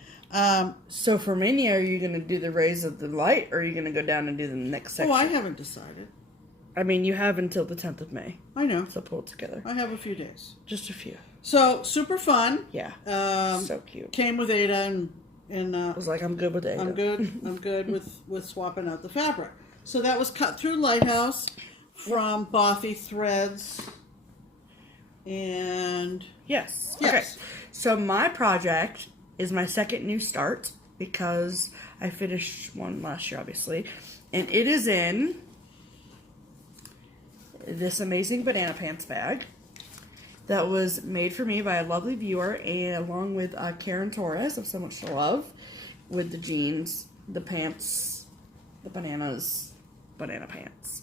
So for Mania, are you going to do the rays of the light, or are you going to go down and do the next section? Oh, I haven't decided. I mean, you have until the 10th of May. I know. So pull it together. I have a few days. Just a few. So, super fun. Yeah. So cute. Came with Ada, and I was like, I'm good with Ada. I'm good with swapping out the fabric. So that was cut through Lighthouse from Bothy threads. And... Yes. Yes. Okay. So my project is my second new start because I finished one last year, obviously. And it is in this amazing banana pants bag that was made for me by a lovely viewer, and along with Karen Torres of So Much to Love, with the jeans, the pants, the bananas, banana pants.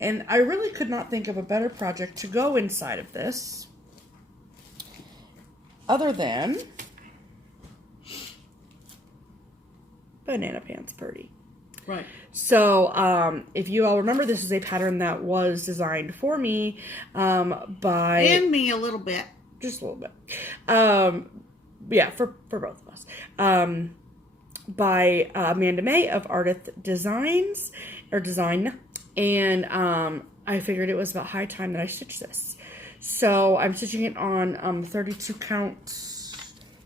And I really could not think of a better project to go inside of this other than banana pants purdy. Right. So, if you all remember, this is a pattern that was designed for me by... And me a little bit. Just a little bit. Yeah, for both of us. By Amanda May of Ardith Designs, or Design. And I figured it was about high time that I stitched this. So, I'm stitching it on 32 count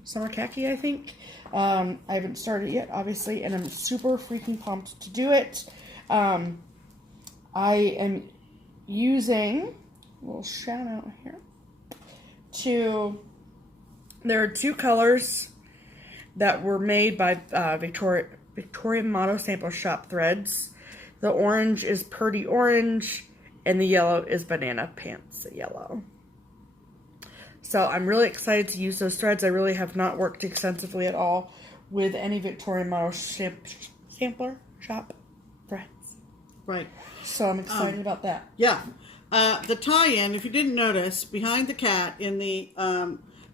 summer khaki, I think. I haven't started yet, obviously, and I'm super freaking pumped to do it. I am using a little shout out here there are two colors that were made by Victoria Motto Sample Shop threads. The orange is Purdy Orange, and the yellow is Banana Pants Yellow. So I'm really excited to use those threads. I really have not worked extensively at all with any Victoria Model Sampler Shop threads. Right. So I'm excited about that. Yeah. The tie-in, if you didn't notice, behind the cat in the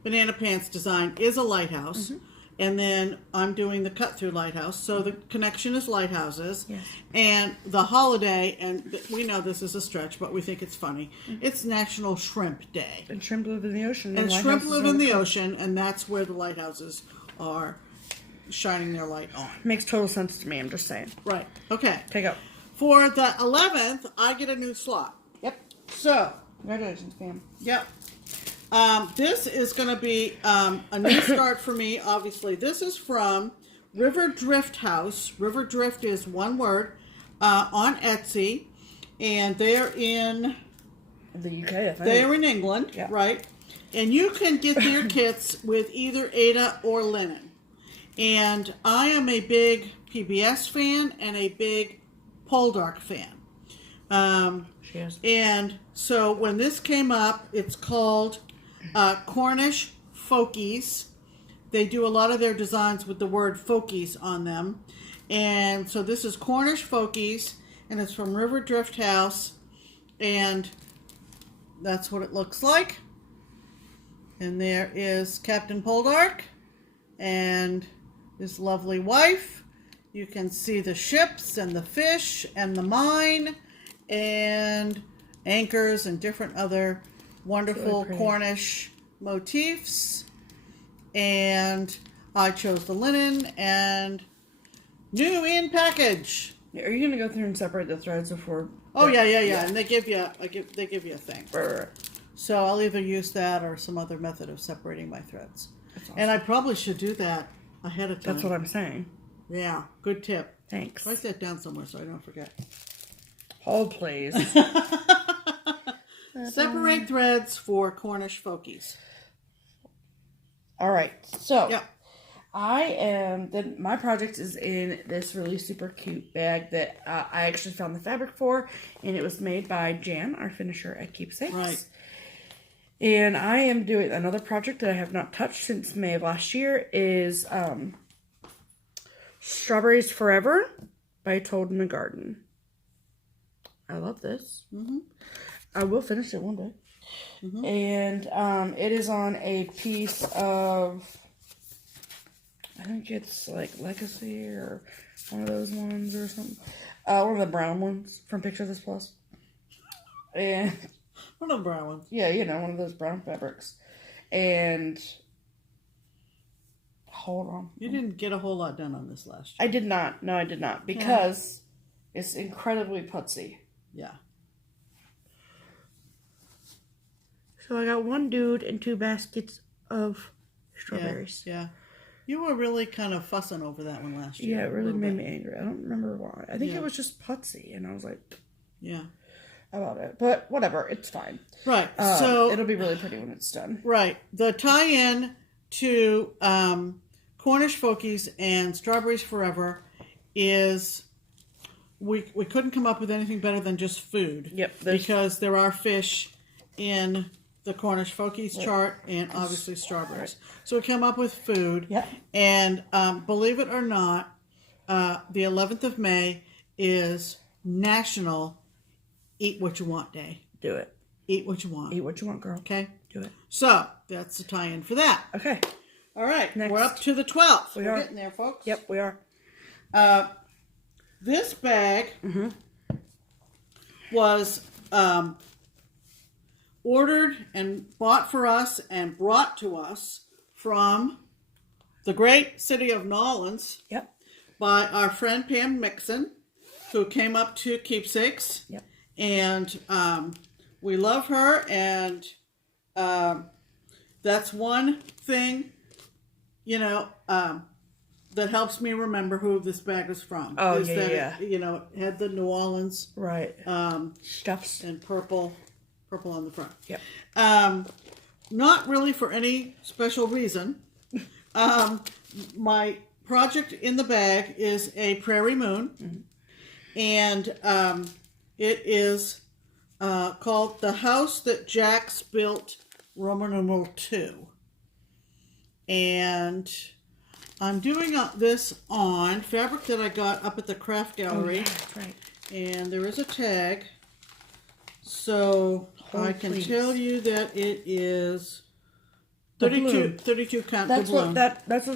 banana pants design is a lighthouse. Mm-hmm. And then I'm doing the cut-through lighthouse. So the connection is lighthouses. Yes. And the holiday, and we know this is a stretch, but we think it's funny. Mm-hmm. It's National Shrimp Day. And shrimp live in the ocean. And shrimp live in the ocean, and that's where the lighthouses are shining their light on. Makes total sense to me, I'm just saying. Right. Okay. Take out. for the 11th, I get a new slot. Yep. So, Congratulations, Pam. yep. This is going to be a new start for me, obviously. This is from River Drift House. River Drift is one word, on Etsy. And they're in... The UK, I think. They're in England, yeah. Right? And you can get their kits with either Aida or linen. And I am a big PBS fan and a big Poldark fan. She is. And so when this came up, it's called Cornish Folkies. They do a lot of their designs with the word Folkies on them. And so this is Cornish Folkies, and it's from River Drift House. And that's what it looks like. And there is Captain Poldark and his lovely wife. You can see the ships and the fish and the mine and anchors and different other wonderful Cornish motifs. And I chose the linen and new in package. Are you going to go through and separate the threads before? Oh yeah. And they give you they give you a thing. Right. So I'll either use that or some other method of separating my threads. Awesome. And I probably should do that ahead of time. That's what I'm saying. Yeah, good tip. Thanks. Write that down somewhere so I don't forget. Hold, please. Separate threads for Cornish Folkies. All right. So, yeah. My project is in this really super cute bag that I actually found the fabric for, and it was made by Jan, our finisher at Keepsakes. Right. And I am doing another project that I have not touched since May of last year is Strawberries Forever by Toad in the Garden. I love this. Mm-hmm. I will finish it one day. Mm-hmm. And it is on a piece of, I think it's like Legacy or one of those ones or something. One of the brown ones from Picture This Plus. And one of the brown ones. Yeah, one of those brown fabrics. And hold on. You didn't get a whole lot done on this last year. I did not. No, I did not. Because it's incredibly putsy. Yeah. So I got one dude and 2 baskets of strawberries. Yeah. You were really kind of fussing over that one last year. Yeah, it really made me angry. I don't remember why. I think it was just putsy, and I was like, yeah, about it. But whatever, it's fine. Right. So it'll be really pretty when it's done. Right. The tie-in to Cornish Folkies and Strawberries Forever is we couldn't come up with anything better than just food. Yep. Because there are fish in the Cornish Folkies chart and obviously strawberries. Right. So we came up with food. Yep. And believe it or not, the 11th of May is National Eat What You Want Day. Do it. Eat what you want. Eat what you want, girl. Okay? Do it. So, that's the tie-in for that. Okay. All right. Next. We're up to the 12th. We're getting there, folks. Yep, we are. This bag was ordered and bought for us and brought to us from the great city of Nolans. Yep. By our friend Pam Mixon, who came up to Keepsakes. Yep. And we love her, and that's one thing, that helps me remember who this bag is from. Oh, is that yeah. It had the New Orleans stuffs and purple on the front. Yep. Not really for any special reason. My project in the bag is a prairie moon, and it is called The House That Jax Built, Roman numeral 2. And I'm doing this on fabric that I got up at the craft gallery. Oh, yeah, that's right. And there is a tag. So I can tell you that it is 32 count. That's what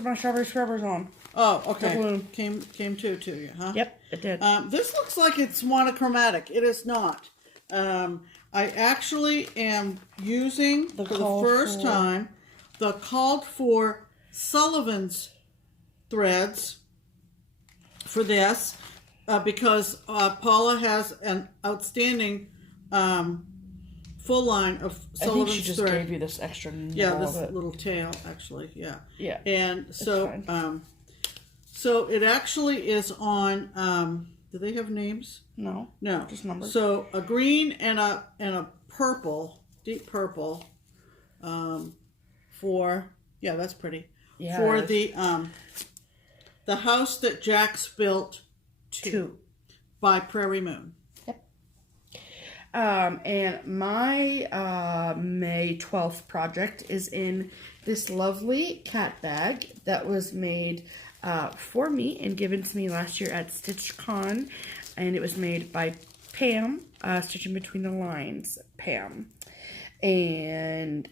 my Strawberries Forever's on. Oh, okay. The balloon. Came to you, huh? Yep, it did. This looks like it's monochromatic. It is not. I actually am using, for the first time, the called for Sullivan's threads for this. because Paula has an outstanding full line of Sullivan's I think she just thread. gave you this extra. Yeah, this little tail, actually. Yeah. Yeah. And so, so it actually is on. Do they have names? No. No, just numbers. So a green and a purple, deep purple, for that's pretty. Yeah. For the house that Jack's built two by Prairie Moon. Yep. And my May 12th project is in this lovely cat bag that was made for me and given to me last year at StitchCon, and it was made by Pam, Stitching Between the Lines, Pam, and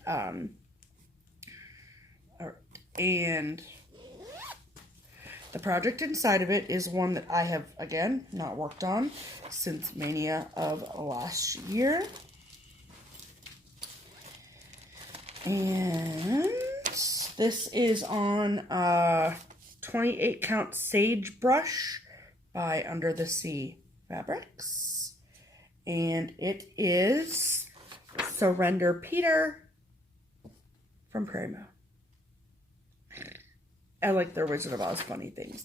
the project inside of it is one that I have, again, not worked on since Mania of last year. And this is on 28 count Sagebrush by Under the Sea Fabrics. And it is Surrender Peter from Prairie Moon. I like their Wizard of Oz funny things.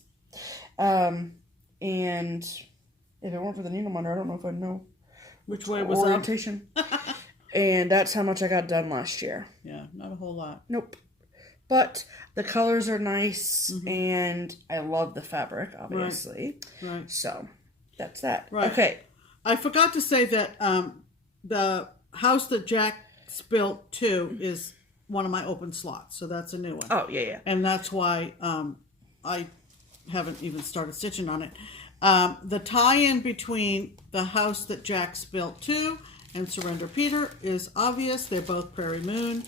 And if it weren't for the needle monitor, I don't know if I'd know which way was orientation. And that's how much I got done last year. Yeah, not a whole lot. Nope. But the colors are nice, and I love the fabric, obviously. Right. So that's that. Right. Okay. I forgot to say that the house that Jack's built too is one of my open slots, so that's a new one. Oh, yeah. And that's why I haven't even started stitching on it. The tie-in between the house that Jack's built too and Surrender Peter is obvious. They're both Prairie Moon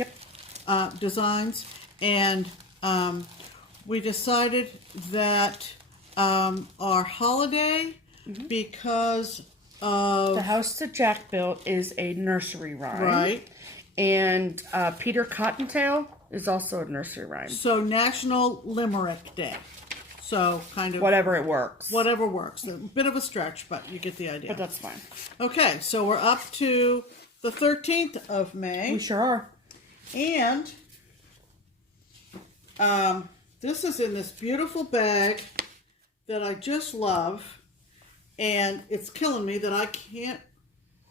designs. And we decided that our holiday, because of... The house that Jack built is a nursery rhyme. Right. And Peter Cottontail is also a nursery rhyme. So National Limerick Day. So kind of... Whatever it works. Whatever works. A bit of a stretch, but you get the idea. But that's fine. Okay, so we're up to the 13th of May. We sure are. And this is in this beautiful bag that I just love. And it's killing me that I can't...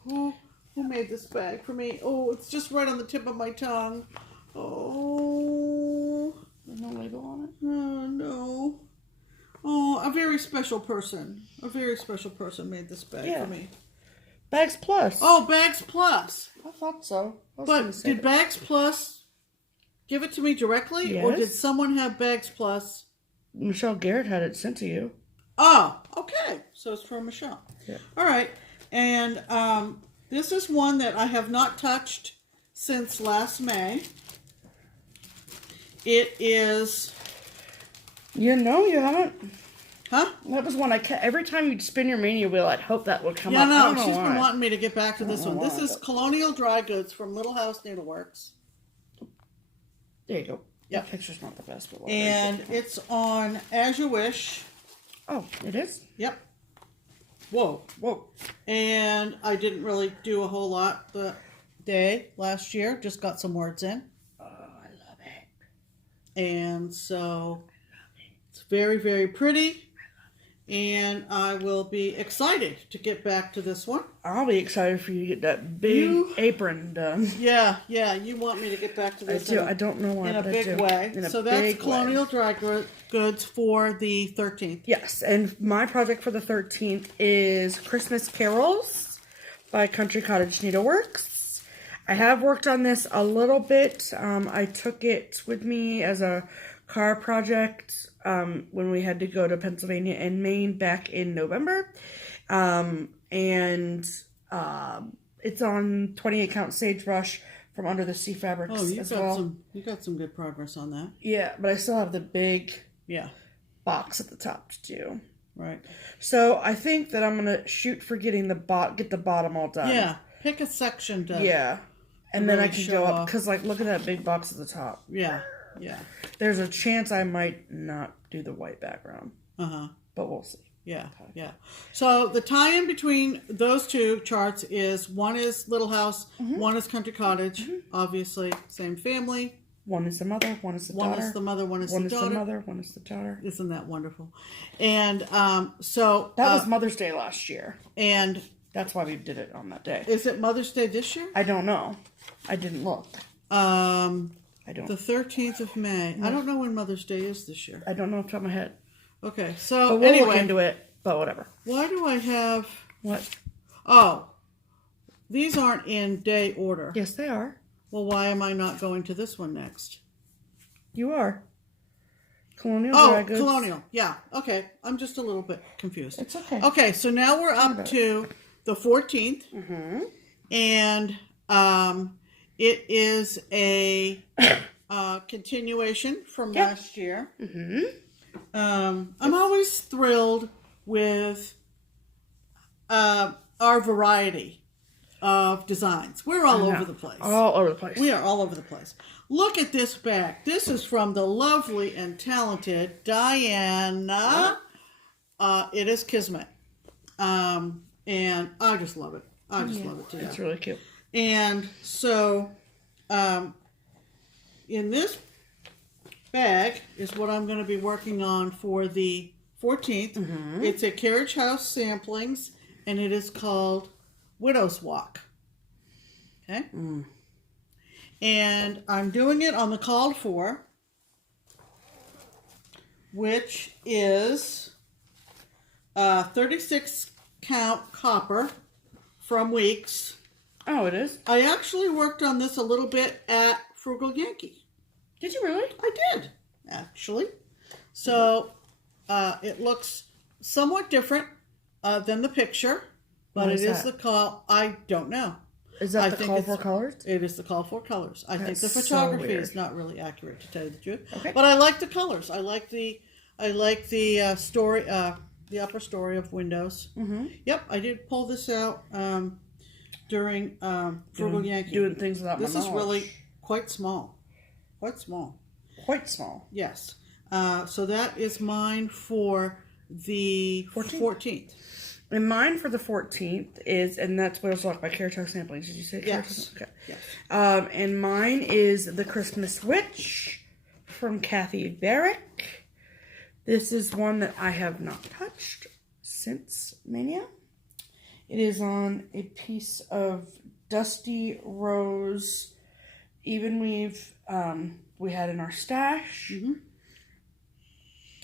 Who made this bag for me? Oh, it's just right on the tip of my tongue. Oh. There's no label on it? Oh, no. Oh, a very special person. A very special person made this bag for me. Bags Plus. Oh, Bags Plus. I thought so. But did Bags Plus give it to me directly? Yes. Or did someone have Bags Plus? Michelle Garrett had it sent to you. Oh, okay. So it's from Michelle. Yeah. All right. And this is one that I have not touched since last May. It is... No, you haven't. Huh? That was one I kept. Every time you'd spin your Mania wheel, I'd hope that would come Yeah, up. no, She's she's been wanting me to get back to this one. This is but... Colonial Dry Goods from Little House Needleworks. There you go. Yeah. The picture's not the best, but and it's on As You Wish. Oh, it is? Yep. Whoa. And I didn't really do a whole lot the day last year. Just got some words in. Oh, I love it. And so it's very, very pretty. And I will be excited to get back to this one. I'll be excited for you to get that big apron done. Yeah, you want me to get back to this. I do. I don't know why. In a big way. So that's Colonial Dry Goods for the 13th. Yes, and my project for the 13th is Christmas Carols by Country Cottage Needleworks. I have worked on this a little bit. I took it with me as a car project when we had to go to Pennsylvania and Maine back in November. It's on 28 count Sagebrush from Under the Sea Fabrics as well. You got some good progress on that. Yeah, but I still have the big box at the top to do. Right. So I think that I'm gonna shoot for getting get the bottom all done. Yeah. Pick a section to. Yeah. And then I can go up because look at that big box at the top. Yeah. There's a chance I might not do the white background. Uh-huh. But we'll see. Yeah, yeah. So the tie-in between those two charts is one is Little House, one is Country Cottage. Obviously, same family. One is the mother, one is the daughter. One is the mother, one is the daughter. One is the mother, one is the daughter. Isn't that wonderful? And so... That was Mother's Day last year. And... That's why we did it on that day. Is it Mother's Day this year? I don't know. I didn't look. I don't. The 13th of May. I don't know when Mother's Day is this year. I don't know off the top of my head. Okay, so but we'll anyway. look into it, but whatever. Why do I have... What? Oh. These aren't in day order. Yes, they are. Well, why am I not going to this one next? You are. Colonial Dragons. Oh, Colonial. Yeah. Okay. I'm just a little bit confused. It's okay. Okay, so now we're up to the 14th. And it is a continuation from last year. I'm always thrilled with our variety of designs. We're all over the place. All over the place. We are all over the place. Look at this bag. This is from the lovely and talented Diana. It is Kismet. And I just love it. I just love it too. It's really cute. And so, in this bag is what I'm going to be working on for the 14th. It's a Carriage House Samplings, and it is called Widow's Walk. Okay? And I'm doing it on the called for, which is 36 count copper from Weeks. Oh, it is? I actually worked on this a little bit at Frugal Yankee. Did you really? I did, actually. So it looks somewhat different than the picture, but it is the call. I don't know. Is that the call for colors? It is the call for colors. I think the photography is not really accurate, to tell you the truth. Okay. But I like the colors. I like the story, the upper story of windows. Yep, I did pull this out during Frugal Yankee. Doing things without my knowledge. This is really quite small. Quite small. Quite small. Yes. So that is mine for the 14th. And mine for the 14th is, and that's Widow's Walk by Carriage House Samplings. Did you say Yes. Okay. Yes. And mine is The Christmas Witch from Kathy Barrick. This is one that I have not touched since Mania. It is on a piece of dusty rose even weave we had in our stash.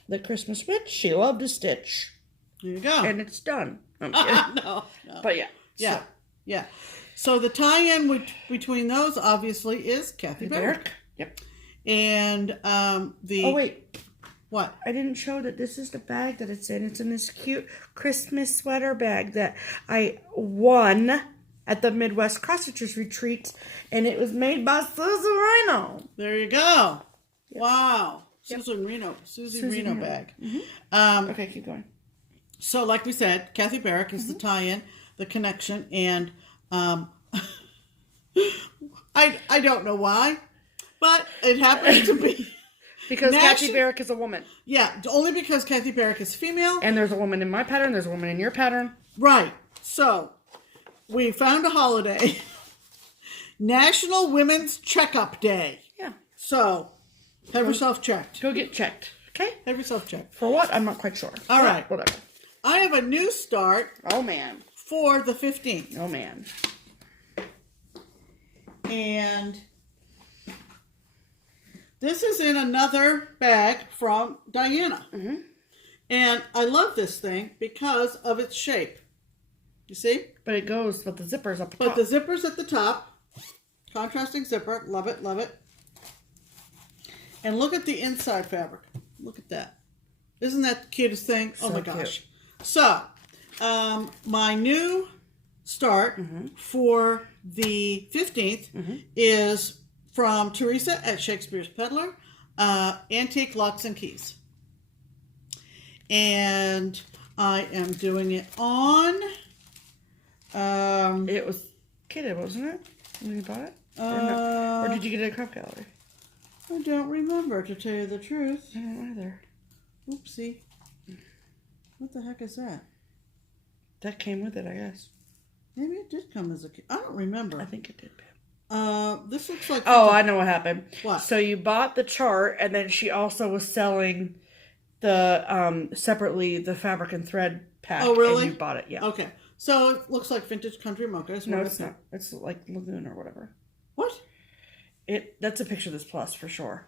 The Christmas Witch, she loved to stitch. There you go. And it's done. I'm kidding. No. But yeah. Yeah. Yeah. So the tie-in between those, obviously, is Kathy Barrick. Yep. And the... Oh, wait. What? I didn't show that this is the bag that it's in. It's in this cute Christmas sweater bag that I won at the Midwest Cross Stitchers Retreat. And it was made by Susan Reno. There you go. Yep. Wow. Yep. Susie Reno bag. Okay, keep going. So, like we said, Kathy Barrick is the tie-in, the connection, and I don't know why, but it happened to be. Because Kathy Barrick is a woman. Yeah, only because Kathy Barrick is female. And there's a woman in my pattern, there's a woman in your pattern. Right. So, we found a holiday. National Women's Checkup Day. Yeah. So, have yourself checked. Go get checked. Okay? Have yourself checked. For what? I'm not quite sure. All right. Whatever. I have a new start. Oh, man. For the 15th. Oh, man. And this is in another bag from Diana. And I love this thing because of its shape. You see? But it goes with the zippers up the But top. the zipper's at the top. Contrasting zipper. Love it, love it. And look at the inside fabric. Look at that. Isn't that the cutest thing? Oh my gosh. Cute. So, my new start for the 15th is from Teresa at Shakespeare's Peddler, Antique Locks and Keys. And I am doing it on... it was kitted, wasn't it? When you bought it? Or did you get it at Craft Gallery? I don't remember, to tell you the truth. I don't either. Oopsie. What the heck is that? That came with it, I guess. Maybe it did come as a kit. I don't remember. I think it did, Pam. This looks like... Oh, I know what happened. What? So you bought the chart, and then she also was selling the separately the fabric and thread pack. Oh, really? And you bought it, yeah. Okay. So it looks like Vintage Country Mocha. No, it's not. It's like Lagoon or whatever. What? That's a picture of this plus for sure.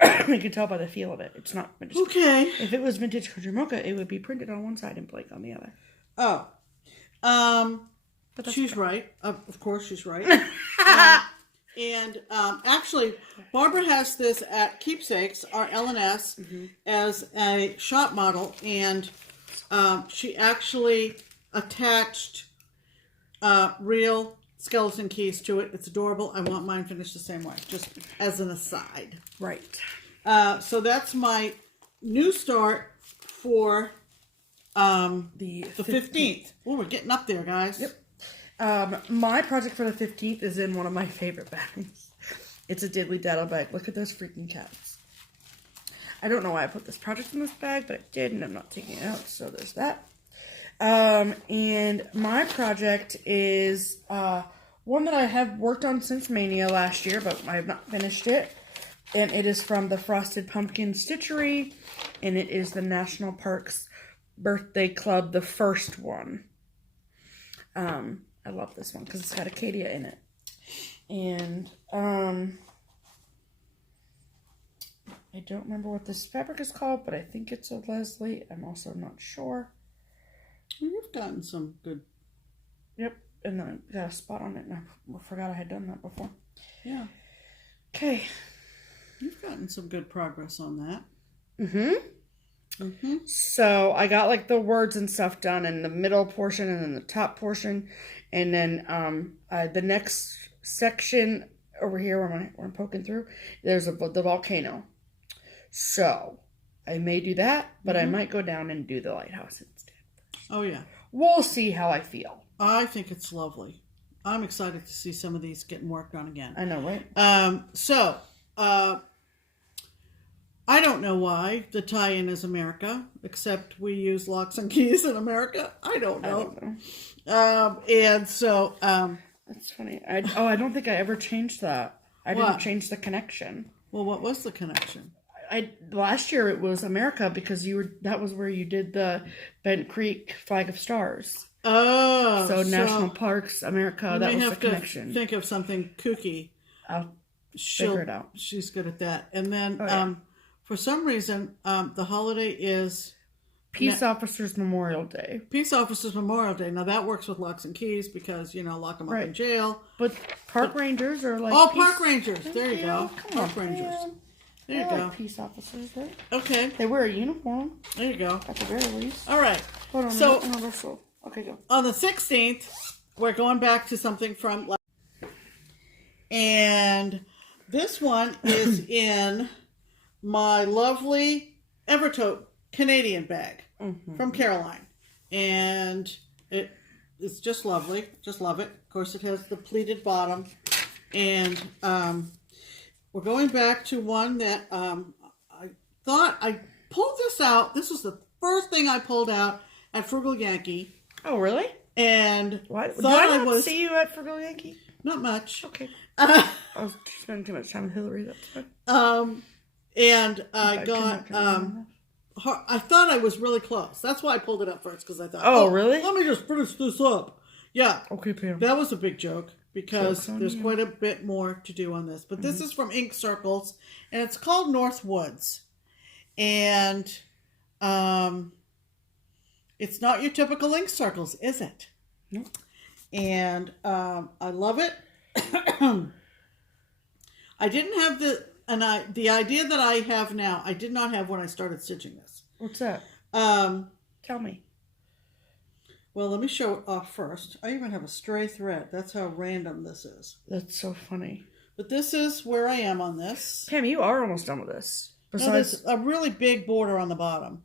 You can tell by the feel of it. It's not vintage. Okay. If it was Vintage Country Mocha, it would be printed on one side and blank on the other. Oh. But she's okay. right. Of course she's right. And actually, Barbara has this at Keepsakes, our L&S, as a shop model. And she actually attached real skeleton keys to it. It's adorable. I want mine finished the same way, just as an aside. Right. So that's my new start for the 15th. Oh, we're getting up there, guys. Yep. My project for the 15th is in one of my favorite bags. It's a diddly daddle bag. Look at those freaking cats. I don't know why I put this project in this bag, but I did, and I'm not taking it out, so there's that. And my project is one that I have worked on since Mania last year, but I have not finished it. And it is from the Frosted Pumpkin Stitchery, and it is the National Parks Birthday Club, the first one. I love this one because it's got Acadia in it. And I don't remember what this fabric is called, but I think it's a Leslie. I'm also not sure. You've gotten some good... Yep, and then I got a spot on it, and I forgot I had done that before. Yeah. Okay. You've gotten some good progress on that. So I got like the words and stuff done in the middle portion and then the top portion, and then the next section over here where I'm poking through, there's the volcano. So I may do that, but I might go down and do the lighthouse instead. Oh yeah. We'll see how I feel. I think it's lovely. I'm excited to see some of these getting worked on again. I know, right? I don't know why the tie-in is America, except we use locks and keys in America. I don't know. That's funny. I don't think I ever changed that. I didn't change the connection. Well, what was the connection? Last year it was America because that was where you did the Bent Creek Flag of Stars. Oh, so National Parks America. That was the connection. Think of something kooky. I'll figure it out. She's good at that. And then for some reason, the holiday is Peace Officers Memorial Day. Peace Officers Memorial Day. Now that works with locks and keys because lock them up in jail. But park rangers are like park rangers. There you go. Park rangers. There you go. Peace officers, right? Okay. They wear a uniform. There you go. At the very least. All right. Hold on. So, okay, go. On the 16th, we're going back to something from... And this one is in my lovely Evertote Canadian bag from Caroline. And it's just lovely. Just love it. Of course, it has the pleated bottom. And... we're going back to one that I thought I pulled this out. This was the first thing I pulled out at Frugal Yankee. Oh, really? And what? Did I not see you at Frugal Yankee? Not much. Okay. I was spending too much time with Hillary. That's fine. And I got... I thought I was really close. That's why I pulled it up first, because I thought, oh, really? Let me just finish this up. Yeah. Okay, Pam. That was a big joke. Because there's quite a bit more to do on this. But this is from Ink Circles, and it's called North Woods. And it's not your typical Ink Circles, is it? Nope. And I love it. I didn't have the idea that I have now, I did not have when I started stitching this. What's that? Tell me. Well, let me show it off first. I even have a stray thread. That's how random this is. That's so funny. But this is where I am on this. Pam, you are almost done with this. Besides, there's a really big border on the bottom.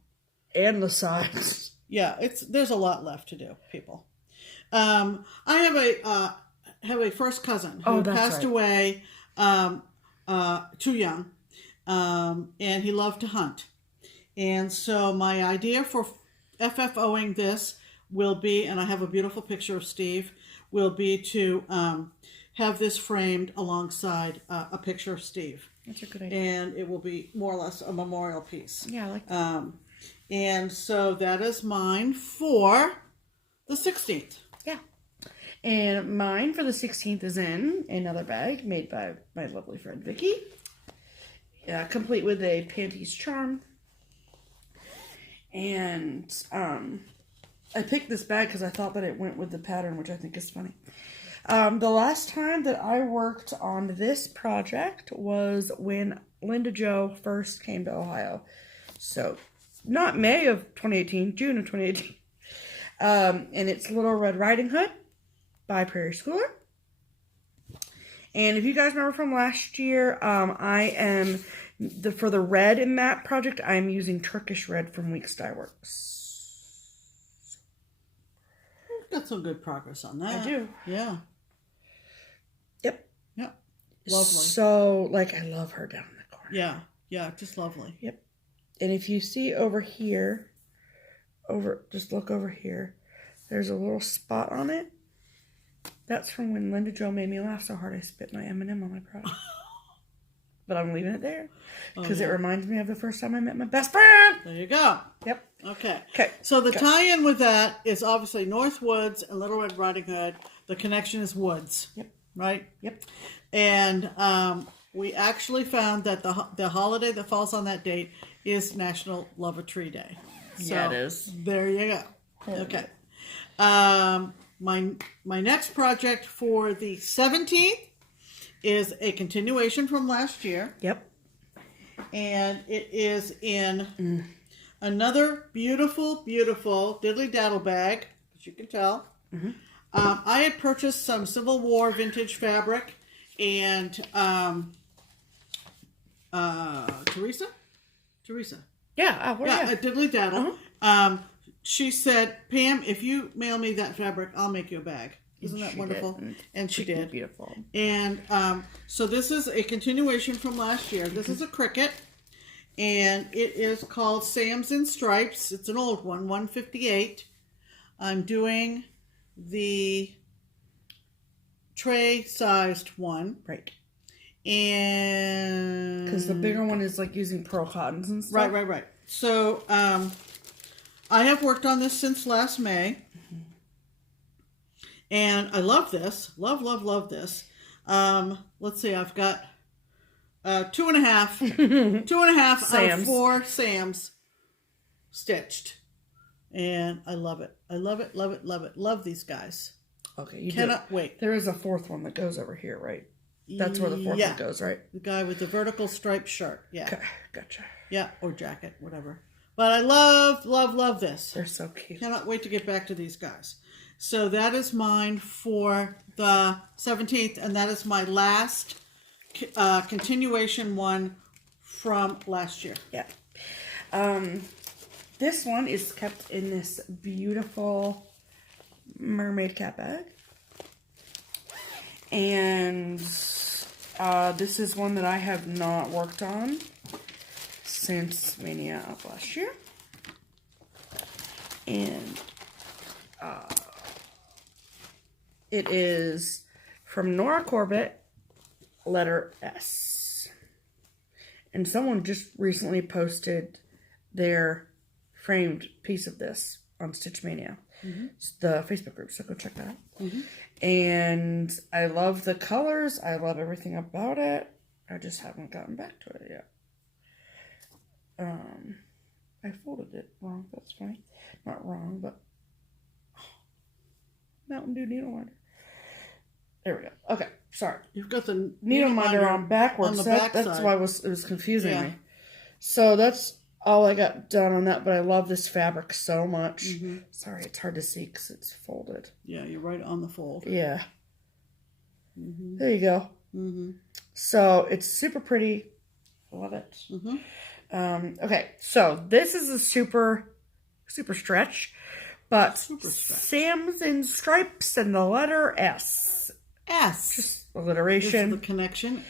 And the sides. Yeah, there's a lot left to do, people. I have a first cousin who passed away too young. And he loved to hunt. And so my idea for FFOing this will be, and I have a beautiful picture of Steve, will be to have this framed alongside a picture of Steve. That's a good idea. And it will be more or less a memorial piece. Yeah, I like that. And so that is mine for the 16th. Yeah. And mine for the 16th is in another bag made by my lovely friend Vikki. Complete with a panties charm. And I picked this bag because I thought that it went with the pattern, which I think is funny. The last time that I worked on this project was when Linda Jo first came to Ohio. So, not May of 2018, June of 2018. And it's Little Red Riding Hood by Prairie Schooler. And if you guys remember from last year, for the red in that project, I'm using Turkish red from Weeks Dye Works. You've got some good progress on that. I do. Yeah. Yep. Yep. Lovely. So, I love her down in the corner. Yeah. Yeah, just lovely. Yep. And if you see over here, just look over here, there's a little spot on it. That's from when Linda Jo made me laugh so hard I spit my M&M on my product. But I'm leaving it there because it reminds me of the first time I met my best friend. There you go. Yep. Okay. Okay. So the tie-in with that is obviously North Woods and Little Red Riding Hood. The connection is woods. Yep. Right? Yep. And we actually found that the holiday that falls on that date is National Love a Tree Day. So yeah, it is. There you go. Okay. My next project for the 17th is a continuation from last year. Yep. And it is in another beautiful, beautiful diddly daddle bag, as you can tell. Mm-hmm. I had purchased some Civil War vintage fabric, and Teresa? Yeah. A diddly daddle. Uh-huh. She said, Pam, if you mail me that fabric, I'll make you a bag. Isn't that wonderful? And she did. Beautiful. And so this is a continuation from last year. This is a cricket, and it is called Sam's in Stripes. It's an old one, 158. I'm doing the tray-sized one. Right. And because the bigger one is using pearl cottons and stuff. Right. So I have worked on this since last May. And I love this. Love this. Let's see, I've got 2.5 out of 4 Sams stitched. And I love it. Love these guys. Okay, you cannot wait. There is a fourth one that goes over here, right? That's where the fourth one goes, right? The guy with the vertical striped shirt. Yeah. Okay, gotcha. Yeah, or jacket, whatever. But I love this. They're so cute. Cannot wait to get back to these guys. So that is mine for the 17th, and that is my last continuation one from last year. Yeah. This one is kept in this beautiful mermaid cat bag. And this is one that I have not worked on since Mania of last year. And it is from Nora Corbett, letter S. And someone just recently posted their framed piece of this on Stitch Mania. Mm-hmm. It's the Facebook group, so go check that out. Mm-hmm. And I love the colors. I love everything about it. I just haven't gotten back to it yet. I folded it wrong. That's funny. Not wrong, but Mountain Dew needle minder. There we go. Okay, sorry. You've got the needle minder on backwards. On the back that's side. why it was confusing me. So that's all I got done on that, but I love this fabric so much. Mm-hmm. Sorry, it's hard to see because it's folded. Yeah, you're right on the fold. Yeah. Mm-hmm. There you go. Mm-hmm. So it's super pretty. Love it. Mm-hmm. Okay, so this is a super stretch, but Sam's in Stripes and the letter S. Just alliteration. This is the connection.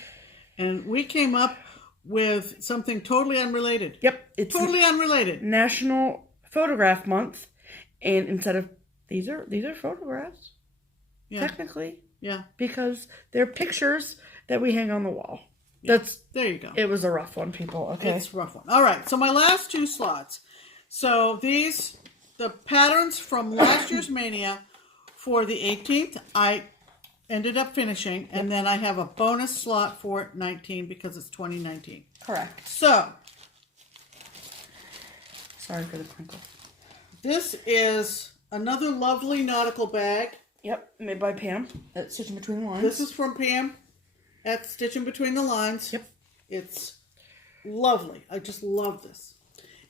And we came up with something totally unrelated. Yep. It's totally unrelated. National photograph month, and instead of these are photographs, technically, because they're pictures that we hang on the wall. There you go. It was a rough one, people. Okay, it's a rough one. All right, so my last 2 slots. So the patterns from last year's Mania for the 18th, I ended up finishing, and then I have a bonus slot for 19 because it's 2019. Correct. So, sorry for the crinkle. This is another lovely nautical bag. Yep, made by Pam at Stitching Between the Lines. This is from Pam at Stitching Between the Lines. Yep. It's lovely. I just love this.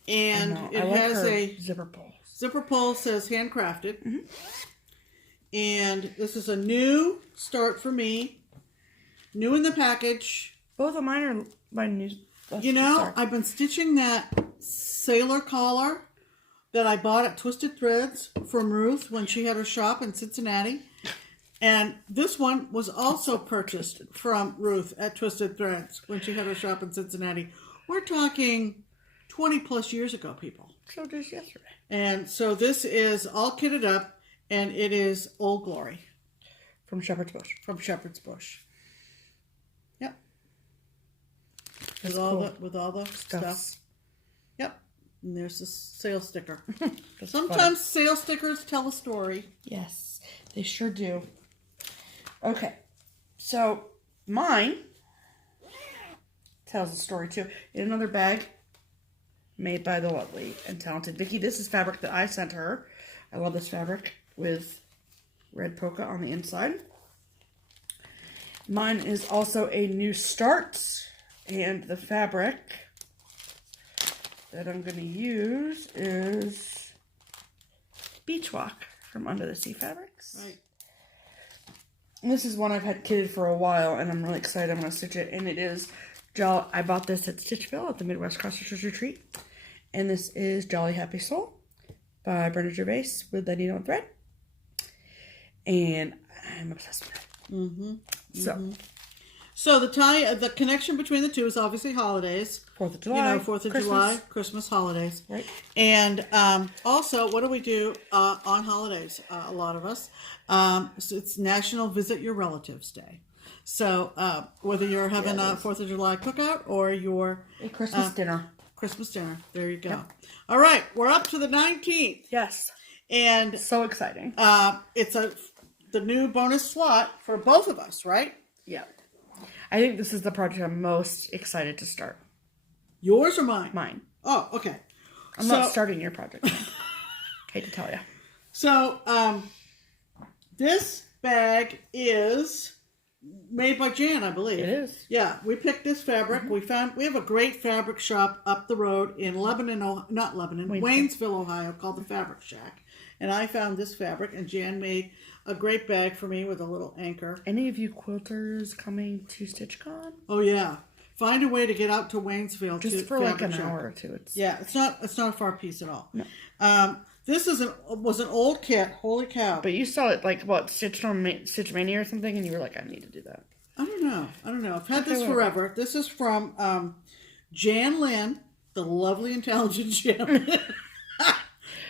And it has a zipper pull. Zipper pull, says handcrafted. Mm-hmm. And this is a new start for me. New in the package. Both of mine are my new. I've been stitching that sailor collar that I bought at Twisted Threads from Ruth when she had her shop in Cincinnati. And this one was also purchased from Ruth at Twisted Threads when she had her shop in Cincinnati. We're talking 20 plus years ago, people. So just yesterday. And so this is all kitted up, and it is Old Glory. From Shepherd's Bush. From Shepherd's Bush. Yep. That's with all the stuff. Yep. And there's the sale sticker. funny. Sometimes sale stickers tell a story. Yes, they sure do. Okay. So mine tells a story too. In another bag made by the lovely and talented Vikki. This is fabric that I sent her. I love this fabric with red polka on the inside. Mine is also a new start, and the fabric that I'm going to use is Beach Walk from Under the Sea Fabrics. Right. And this is one I've had kitted for a while, and I'm really excited I'm going to stitch it. And it is, I bought this at Stitchville at the Midwest Cross Stitchers Retreat. And this is Jolly Happy Soul by Brenda Gervais with the needle and thread. And I'm obsessed with it. Mm-hmm. So the connection between the two is obviously holidays. 4th of July. 4th of July, Christmas, holidays. Right. And also, what do we do on holidays? A lot of us. So it's National Visit Your Relatives Day. So whether you're having a 4th of July cookout or your a Christmas dinner. Christmas dinner. There you go. Yep. All right. We're up to the 19th. Yes. And so exciting. It's the new bonus slot for both of us, right? Yeah. I think this is the project I'm most excited to start. Yours or mine? Mine. Oh, okay. I'm not starting your project. Hate to tell you. So, this bag is made by Jan, I believe. It is. Yeah, we picked this fabric. Mm-hmm. We have a great fabric shop up the road in Waynesville, Ohio, called the Fabric Shack. And I found this fabric, and Jan made a great bag for me with a little anchor. Any of you quilters coming to StitchCon? Oh yeah, find a way to get out to Waynesville just for like an hour or two. It's not a far piece at all. No. This was an old kit. Holy cow! But you saw it like what Stitch Mania or something, and you were like, I need to do that. I don't know. I've had this forever. This is from Jan Lynn, the lovely, intelligent Jan.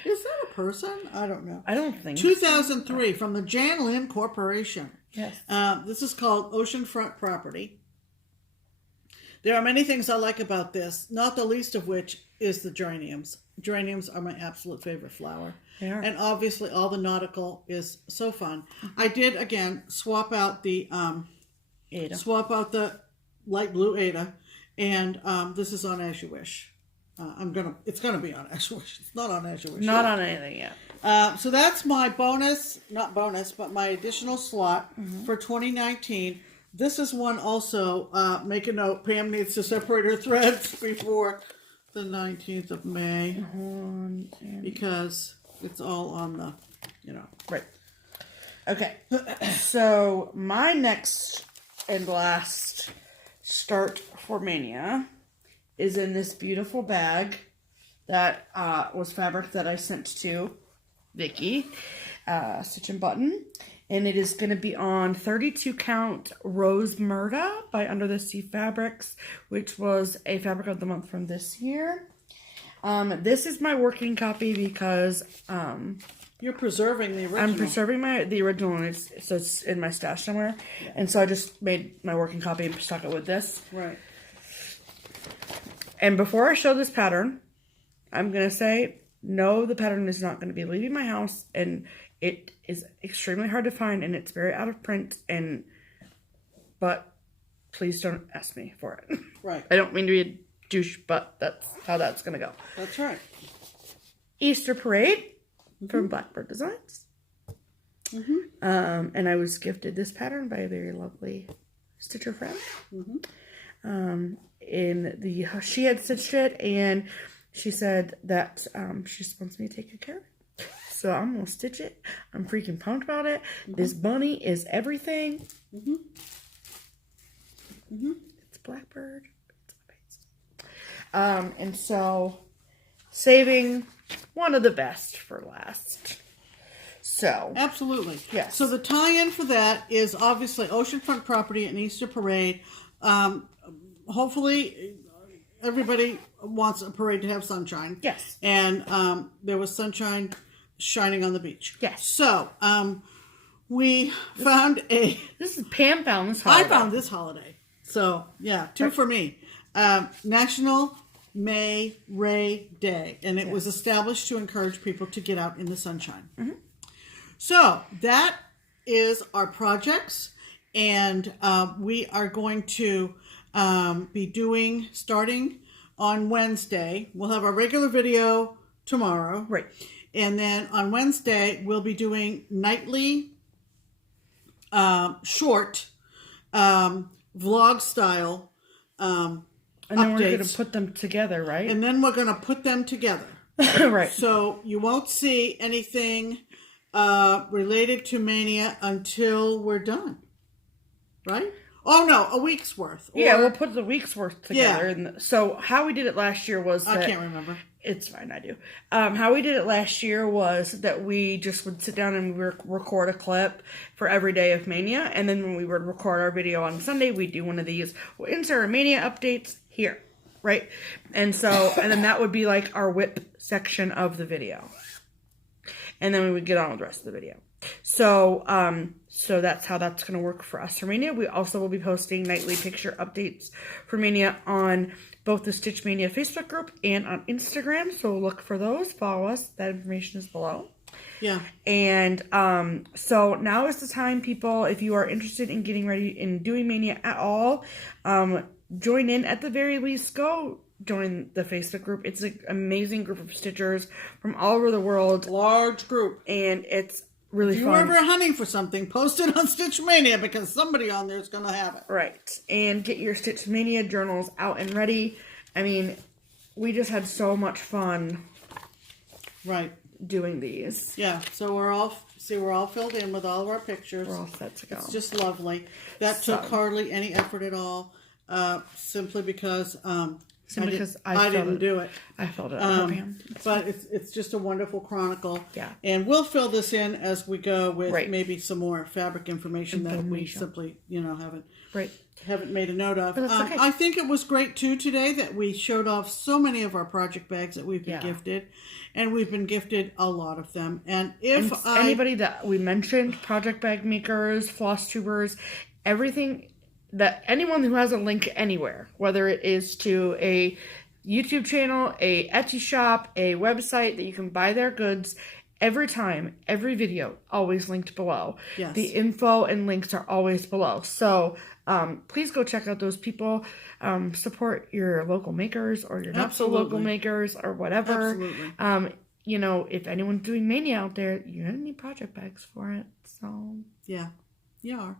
Is that a person? I don't know. I don't think 2003 from the Jan Lynn Corporation. Yes. This is called Oceanfront Property. There are many things I like about this, not the least of which is the geraniums. Geraniums are my absolute favorite flower. They are. And obviously all the nautical is so fun. I did, again, swap out the Ada. Swap out the light blue Ada. And this is on As You Wish. It's gonna be on As You Wish. It's not on As You Wish. Not on anything yet. So that's my but my additional slot for 2019. This is one also, make a note, Pam needs to separate her threads before the 19th of May. Because it's all on the, Right. Okay. So my next and last start for Mania is in this beautiful bag that was fabric that I sent to Vikki, StitchNButton, and it is going to be on 32 count Rose Murda by Under the Sea Fabrics, which was a fabric of the month from this year. This is my working copy because you're preserving the original. I'm preserving the original, and it's in my stash somewhere. Yeah. And so I just made my working copy and stuck it with this. Right. And before I show this pattern, I'm going to say, no, the pattern is not going to be leaving my house, and it is extremely hard to find, and it's very out of print, but please don't ask me for it. Right. I don't mean to be a douche, but that's how that's going to go. That's right. Easter Parade from Blackbird Designs. And I was gifted this pattern by a very lovely stitcher friend. She had stitched it, and she said that she just wants me to take good care of it. So I'm going to stitch it. I'm freaking pumped about it. This bunny is everything. It's Blackbird. It's amazing. And so saving one of the best for last. So. Absolutely. Yes. So the tie-in for that is obviously oceanfront property and Easter Parade. Hopefully everybody wants a parade to have sunshine. Yes. And there was sunshine shining on the beach. Yes. So we found a... This is Pam found this holiday. I found this holiday. So, yeah, two for me. National May Ray Day. And it was established to encourage people to get out in the sunshine. So, that is our projects. And we are going to be starting on Wednesday. We'll have our regular video tomorrow. Right. And then on Wednesday, we'll be doing nightly short vlog style and then updates. we're going to put them together, right? And then we're going to put them together. Right. So you won't see anything related to Mania until we're done. Right? Oh, no, a week's worth. Yeah, we'll put the week's worth together. Yeah. So how we did it last year was that... I can't remember. It's fine, I do. How we did it last year was that we just would sit down and record a clip for every day of Mania. And then when we would record our video on Sunday, we'd do one of these. We'll insert our Mania updates here, right? And then that would be like our whip section of the video. And then we would get on with the rest of the video. So that's how that's going to work for us for Mania. We also will be posting nightly picture updates for Mania on both the Stitch Maynia Facebook group and on Instagram. So look for those. Follow us. That information is below. Yeah. And so now is the time, people, if you are interested in getting ready in doing Mania at all, join in. At the very least, go join the Facebook group. It's an amazing group of stitchers from all over the world. Large group. And it's really fun. If you're ever hunting for something, post it on Stitch Maynia because somebody on there is going to have it. Right. And get your Stitch Maynia journals out and ready. I mean, we just had so much fun. Right. Doing these. Yeah. So we're all filled in with all of our pictures. We're all set to go. It's just lovely. That took hardly any effort at all. Simply because I didn't do it. I filled it out. But it's just a wonderful chronicle. Yeah. And we'll fill this in as we go with maybe some more fabric information that we simply, haven't made a note of. Okay. I think it was great too today that we showed off so many of our project bags that we've been gifted. And we've been gifted a lot of them. And anybody that we mentioned, project bag makers, FlossTubers, everything, that anyone who has a link anywhere, whether it is to a YouTube channel, a Etsy shop, a website that you can buy their goods, every video, always linked below. Yes. The info and links are always below. So please go check out those people. Support your local makers or your not so local makers or whatever. Absolutely. If anyone's doing Mania out there, you're going to need project bags for it. So yeah, you are.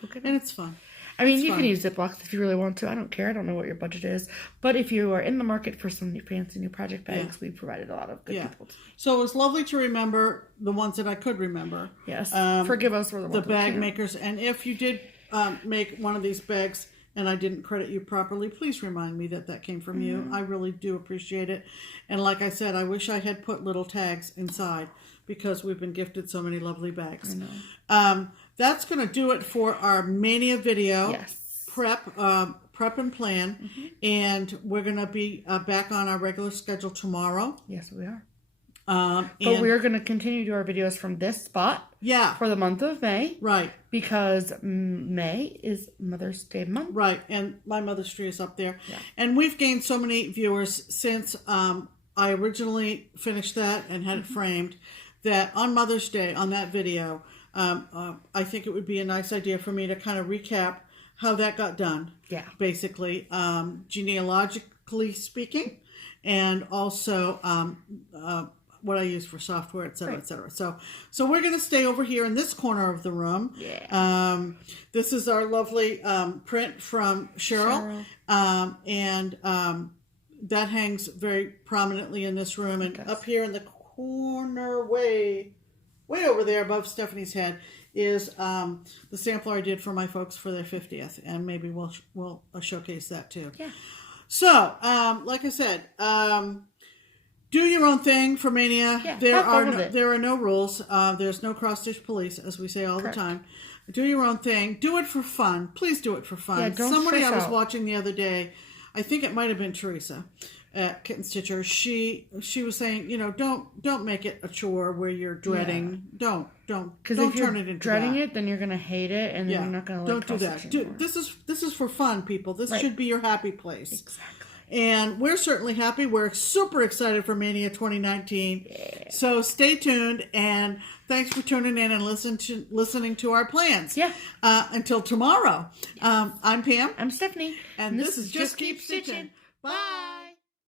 Go get and it's fun. I mean, you can use Ziplocs if you really want to. I don't care. I don't know what your budget is. But if you are in the market for some fancy new project bags, we've provided a lot of good people. So it was lovely to remember the ones that I could remember. Yes. Forgive us for the bag makers. And if you did make one of these bags and I didn't credit you properly, please remind me that came from you. I really do appreciate it. And like I said, I wish I had put little tags inside because we've been gifted so many lovely bags. I know. That's going to do it for our Mania video. Yes. prep and plan, and we're going to be back on our regular schedule tomorrow. Yes, we are. But we're going to continue to do our videos from this spot. Yeah. For the month of May. Right. Because May is Mother's Day month. Right. And my mother's tree is up there. Yeah. And we've gained so many viewers since I originally finished that and had it framed, that on Mother's Day, on that video, I think it would be a nice idea for me to kind of recap how that got done. Yeah. Basically, genealogically speaking, and also what I use for software, et cetera, et cetera. So we're going to stay over here in this corner of the room. Yeah. This is our lovely print from Cheryl. And that hangs very prominently in this room. And up here in the corner, way over there above Stephanie's head, is the sampler I did for my folks for their 50th. And maybe we'll showcase that too. Yeah. So, like I said, do your own thing for Mania. Yeah, there are no rules. There's no cross-stitch police, as we say all the time. Do your own thing. Do it for fun. Please do it for fun. Yeah, somebody I was watching the other day, I think it might have been Teresa at Kitten Stitcher. She was saying, don't make it a chore where you're dreading. Yeah. Don't turn it into dreading it, then you're gonna hate it, and you're not gonna like. Don't do that. This is for fun, people. This should be your happy place. Exactly. And we're certainly happy. We're super excited for Mania 2019. Yeah. So stay tuned, and thanks for tuning in and listening to our plans. Yeah. Until tomorrow. Yes. I'm Pam. I'm Stephanie. And this is Just Keep Stitching. Bye.